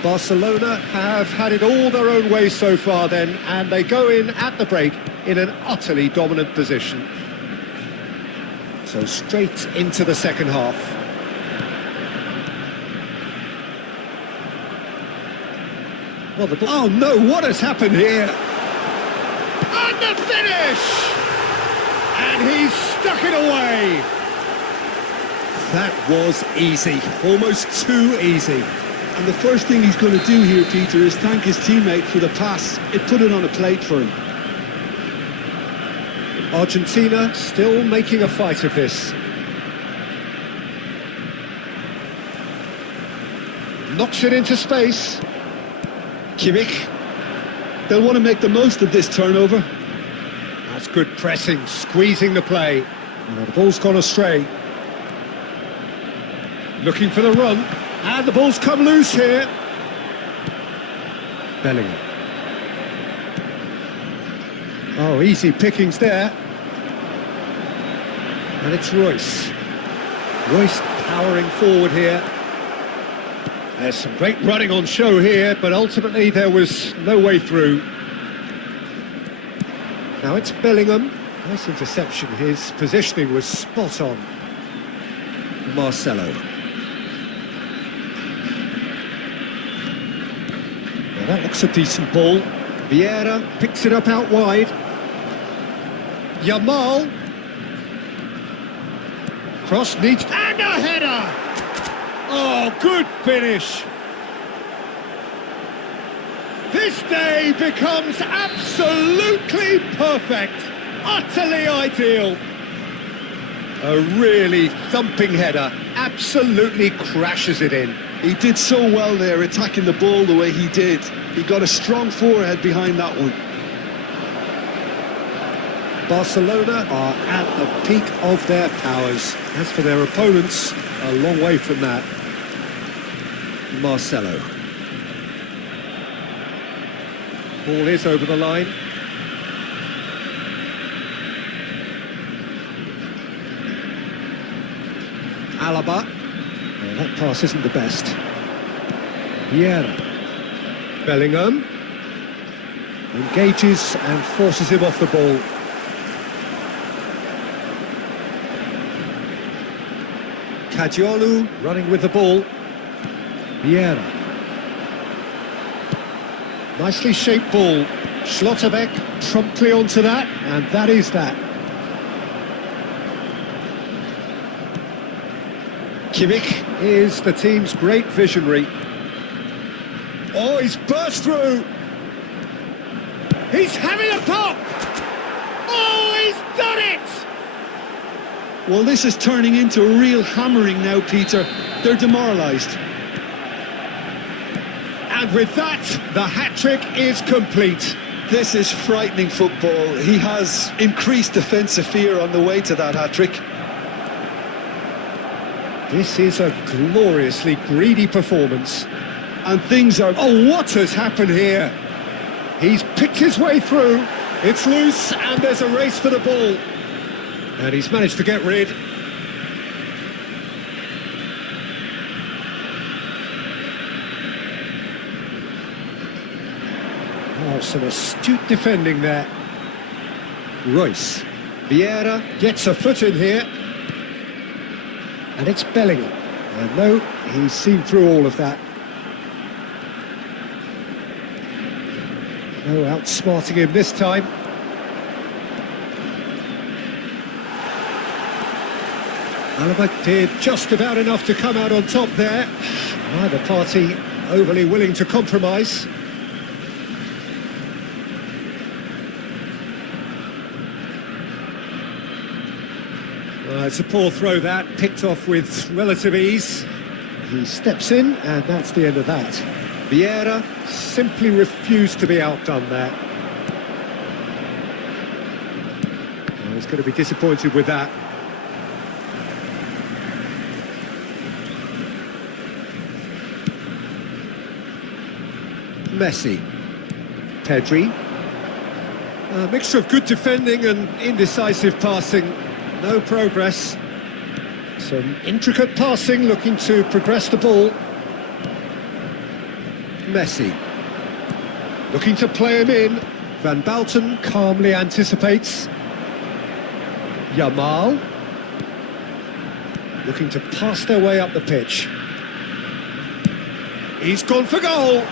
Barcelona have had it all their own way so far then, and they go in at the break in an utterly dominant position. So straight into the second half. Well, oh no, what has happened here? And the finish! And he's stuck it away! That was easy, almost too easy. And the first thing he's going to do here, Peter, is thank his teammate for the pass. It put it on a plate for him. Argentina still making a fight of this. Knocks it into space. Kimmich. They'll want to make the most of this turnover. That's good pressing, squeezing the play. The ball's gone astray. Looking for the run. And the ball's come loose here. Bellingham. Oh, easy pickings there. And it's Royce. Royce powering forward here. There's some great running on show here, but ultimately there was no way through. Now it's Bellingham. Nice interception. His positioning was spot on. Marcelo. Now that looks a decent ball. Vieira picks it up out wide. Yamal. Cross needs... And a header! Oh, good finish! This day becomes absolutely perfect, utterly ideal. A really thumping header, absolutely crashes it in. He did so well there, attacking the ball the way he did. He got a strong forehead behind that one. Barcelona are at the peak of their powers. As for their opponents, a long way from that. Marcelo. Ball is over the line. Alaba. Oh, that pass isn't the best. Vieira. Bellingham. Engages and forces him off the ball. Kadiolu running with the ball. Vieira. Nicely shaped ball. Schlotterbeck promptly onto that, and that is that. Kimmich is the team's great visionary. Oh, he's burst through. He's having a pop. Oh, he's done it! Well, this is turning into a real hammering now, Peter. They're demoralised. And with that, the hat-trick is complete. This is frightening football. He has increased defensive fear on the way to that hat-trick. This is a gloriously greedy performance. And things are... Oh, what has happened here? He's picked his way through. It's loose, and there's a race for the ball. And he's managed to get rid. Oh, some astute defending there. Royce. Vieira gets a foot in here. And it's Bellingham. And no, he's seen through all of that. No outsmarting him this time. Alaba did just about enough to come out on top there. Neither party overly willing to compromise. It's a poor throw that, picked off with relative ease. He steps in, and that's the end of that. Vieira simply refused to be outdone there. Well, he's going to be disappointed with that. Messi. Pedri. A mixture of good defending and indecisive passing. No progress. Some intricate passing, looking to progress the ball. Messi. Looking to play him in. Van Bouten calmly anticipates. Yamal. Looking to pass their way up the pitch. He's gone for goal.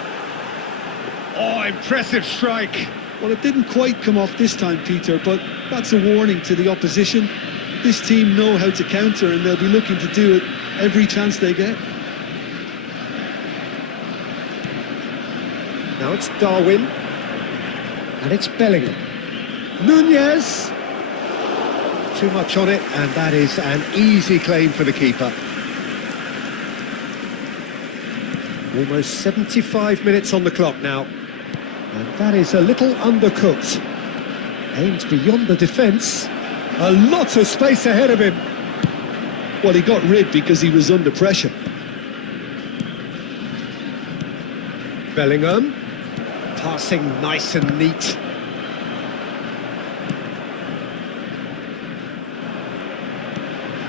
Oh, impressive strike. Well, it didn't quite come off this time, Peter, but that's a warning to the opposition. This team know how to counter, and they'll be looking to do it every chance they get. Now it's Darwin. And it's Bellingham. Nunez. Too much on it, and that is an easy claim for the keeper. Almost 75 minutes on the clock now. And that is a little undercooked. Aimed beyond the defence. A lot of space ahead of him. Well, he got rid because he was under pressure. Bellingham. Passing nice and neat.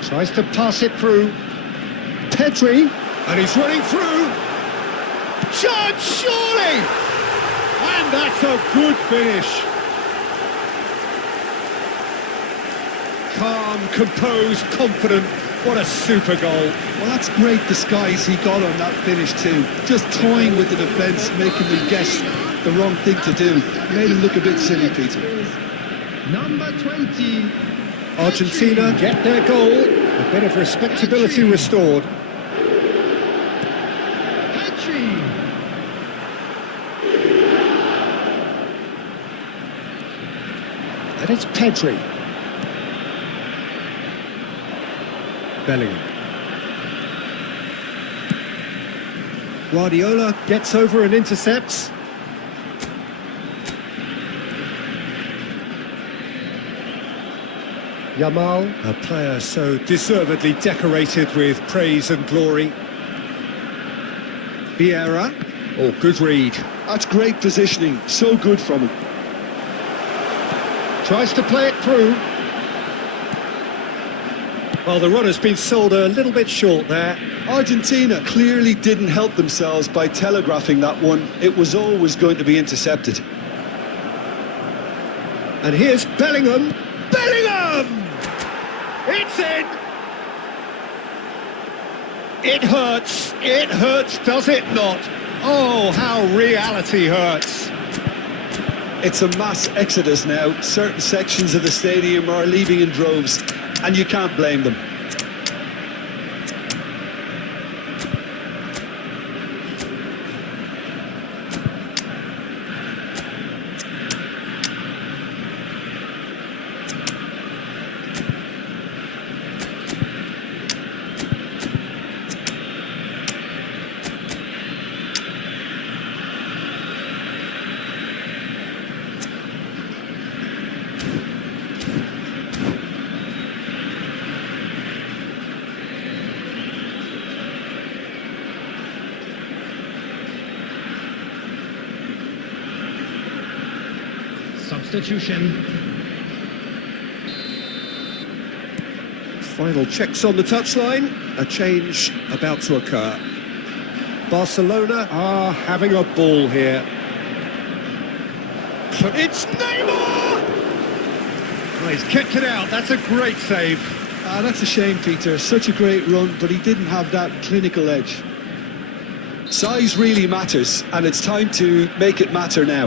Tries to pass it through. Pedri. And he's running through. Shot, surely! And that's a good finish. Calm, composed, confident. What a super goal. Well, that's great disguise he got on that finish too. Just toying with the defence, making them guess the wrong thing to do. Made him look a bit silly, Peter. Number 20. Argentina get their goal. A bit of respectability restored. And it's Pedri. Bellingham. Guardiola gets over and intercepts. Yamal, a player so deservedly decorated with praise and glory. Vieira. Oh, good read. That's great positioning, so good from him. Tries to play it through. Well, the run has been sold a little bit short there. Argentina clearly didn't help themselves by telegraphing that one. It was always going to be intercepted. And here's Bellingham. Bellingham! It's in! It hurts, does it not? Oh, how reality hurts. It's a mass exodus now. Certain sections of the stadium are leaving in droves, and you can't blame them. Substitution. Final checks on the touchline. A change about to occur. Barcelona are having a ball here. Excellent, it's Neymar! Oh, he's kicked it out, that's a great save. That's a shame, Peter. Such a great run, but he didn't have that clinical edge. Size really matters, and it's time to make it matter now.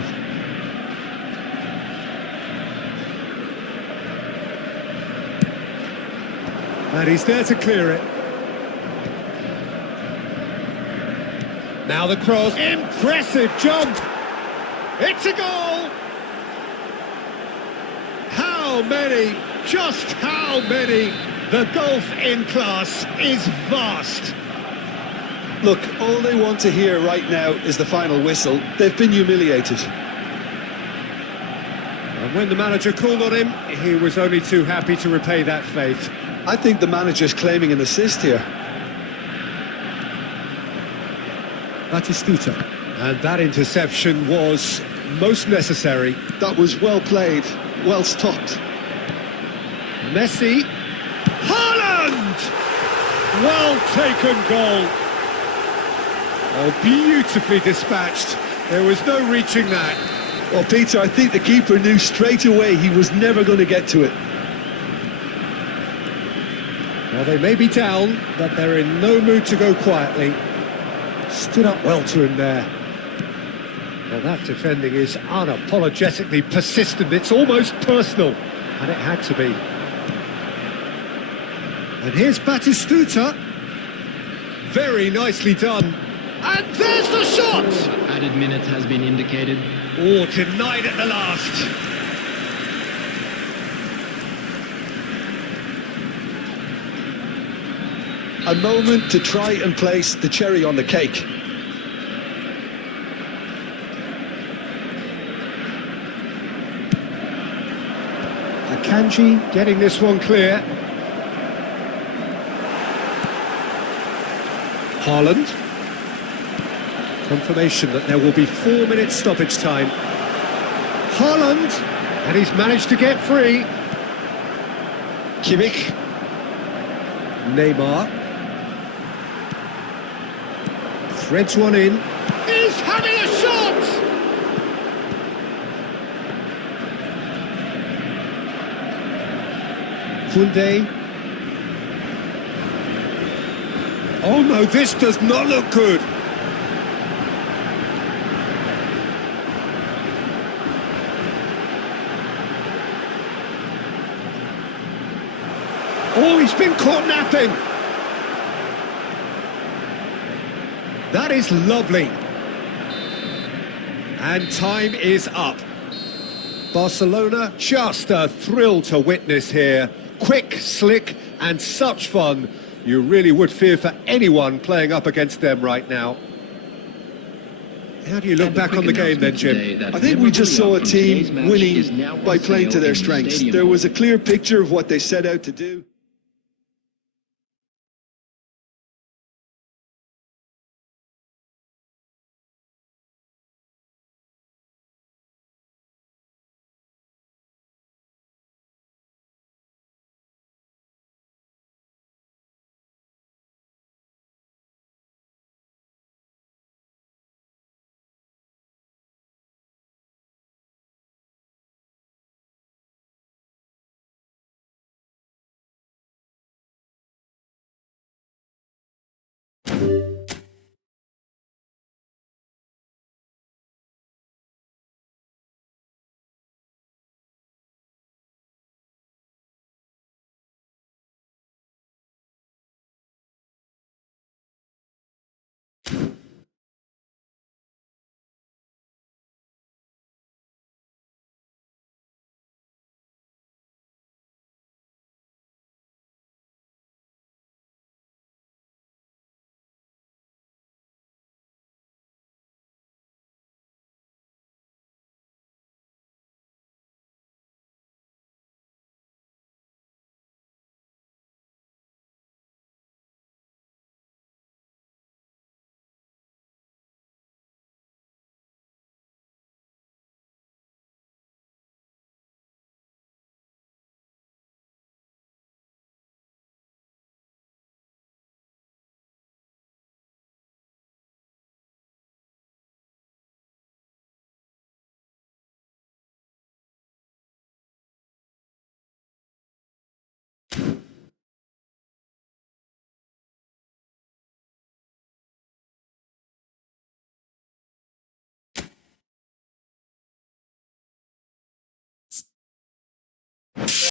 And he's there to clear it. Now the cross, impressive jump! It's a goal! How many? Just how many? The gulf in class is vast. Look, all they want to hear right now is the final whistle. They've been humiliated. And when the manager called on him, he was only too happy to repay that faith. I think the manager's claiming an assist here. Batistuta. And that interception was most necessary. That was well played, well stopped. Messi. Haaland! Well taken goal. Oh, beautifully dispatched. There was no reaching that. Well, Peter, I think the keeper knew straight away he was never going to get to it. Well, they may be down, but they're in no mood to go quietly. Stood up well to him there. Well, that defending is unapologetically persistent. It's almost personal, and it had to be. And here's Batistuta. Very nicely done. And there's the shot! Added minutes has been indicated. Oh, denied at the last. A moment to try and place the cherry on the cake. Akanji getting this one clear. Haaland. Confirmation that there will be 4 minutes stoppage time. Haaland, and he's managed to get free. Kimmich. Neymar. Threads one in. He's having a shot! Koundé. Oh no, this does not look good. Oh, he's been caught napping. That is lovely. And time is up. Barcelona, just a thrill to witness here. Quick, slick, and such fun. You really would fear for anyone playing up against them right now. How do you look back on the game then, Jim? I think we just saw a team winning by playing to their strengths. There was a clear picture of what they set out to do.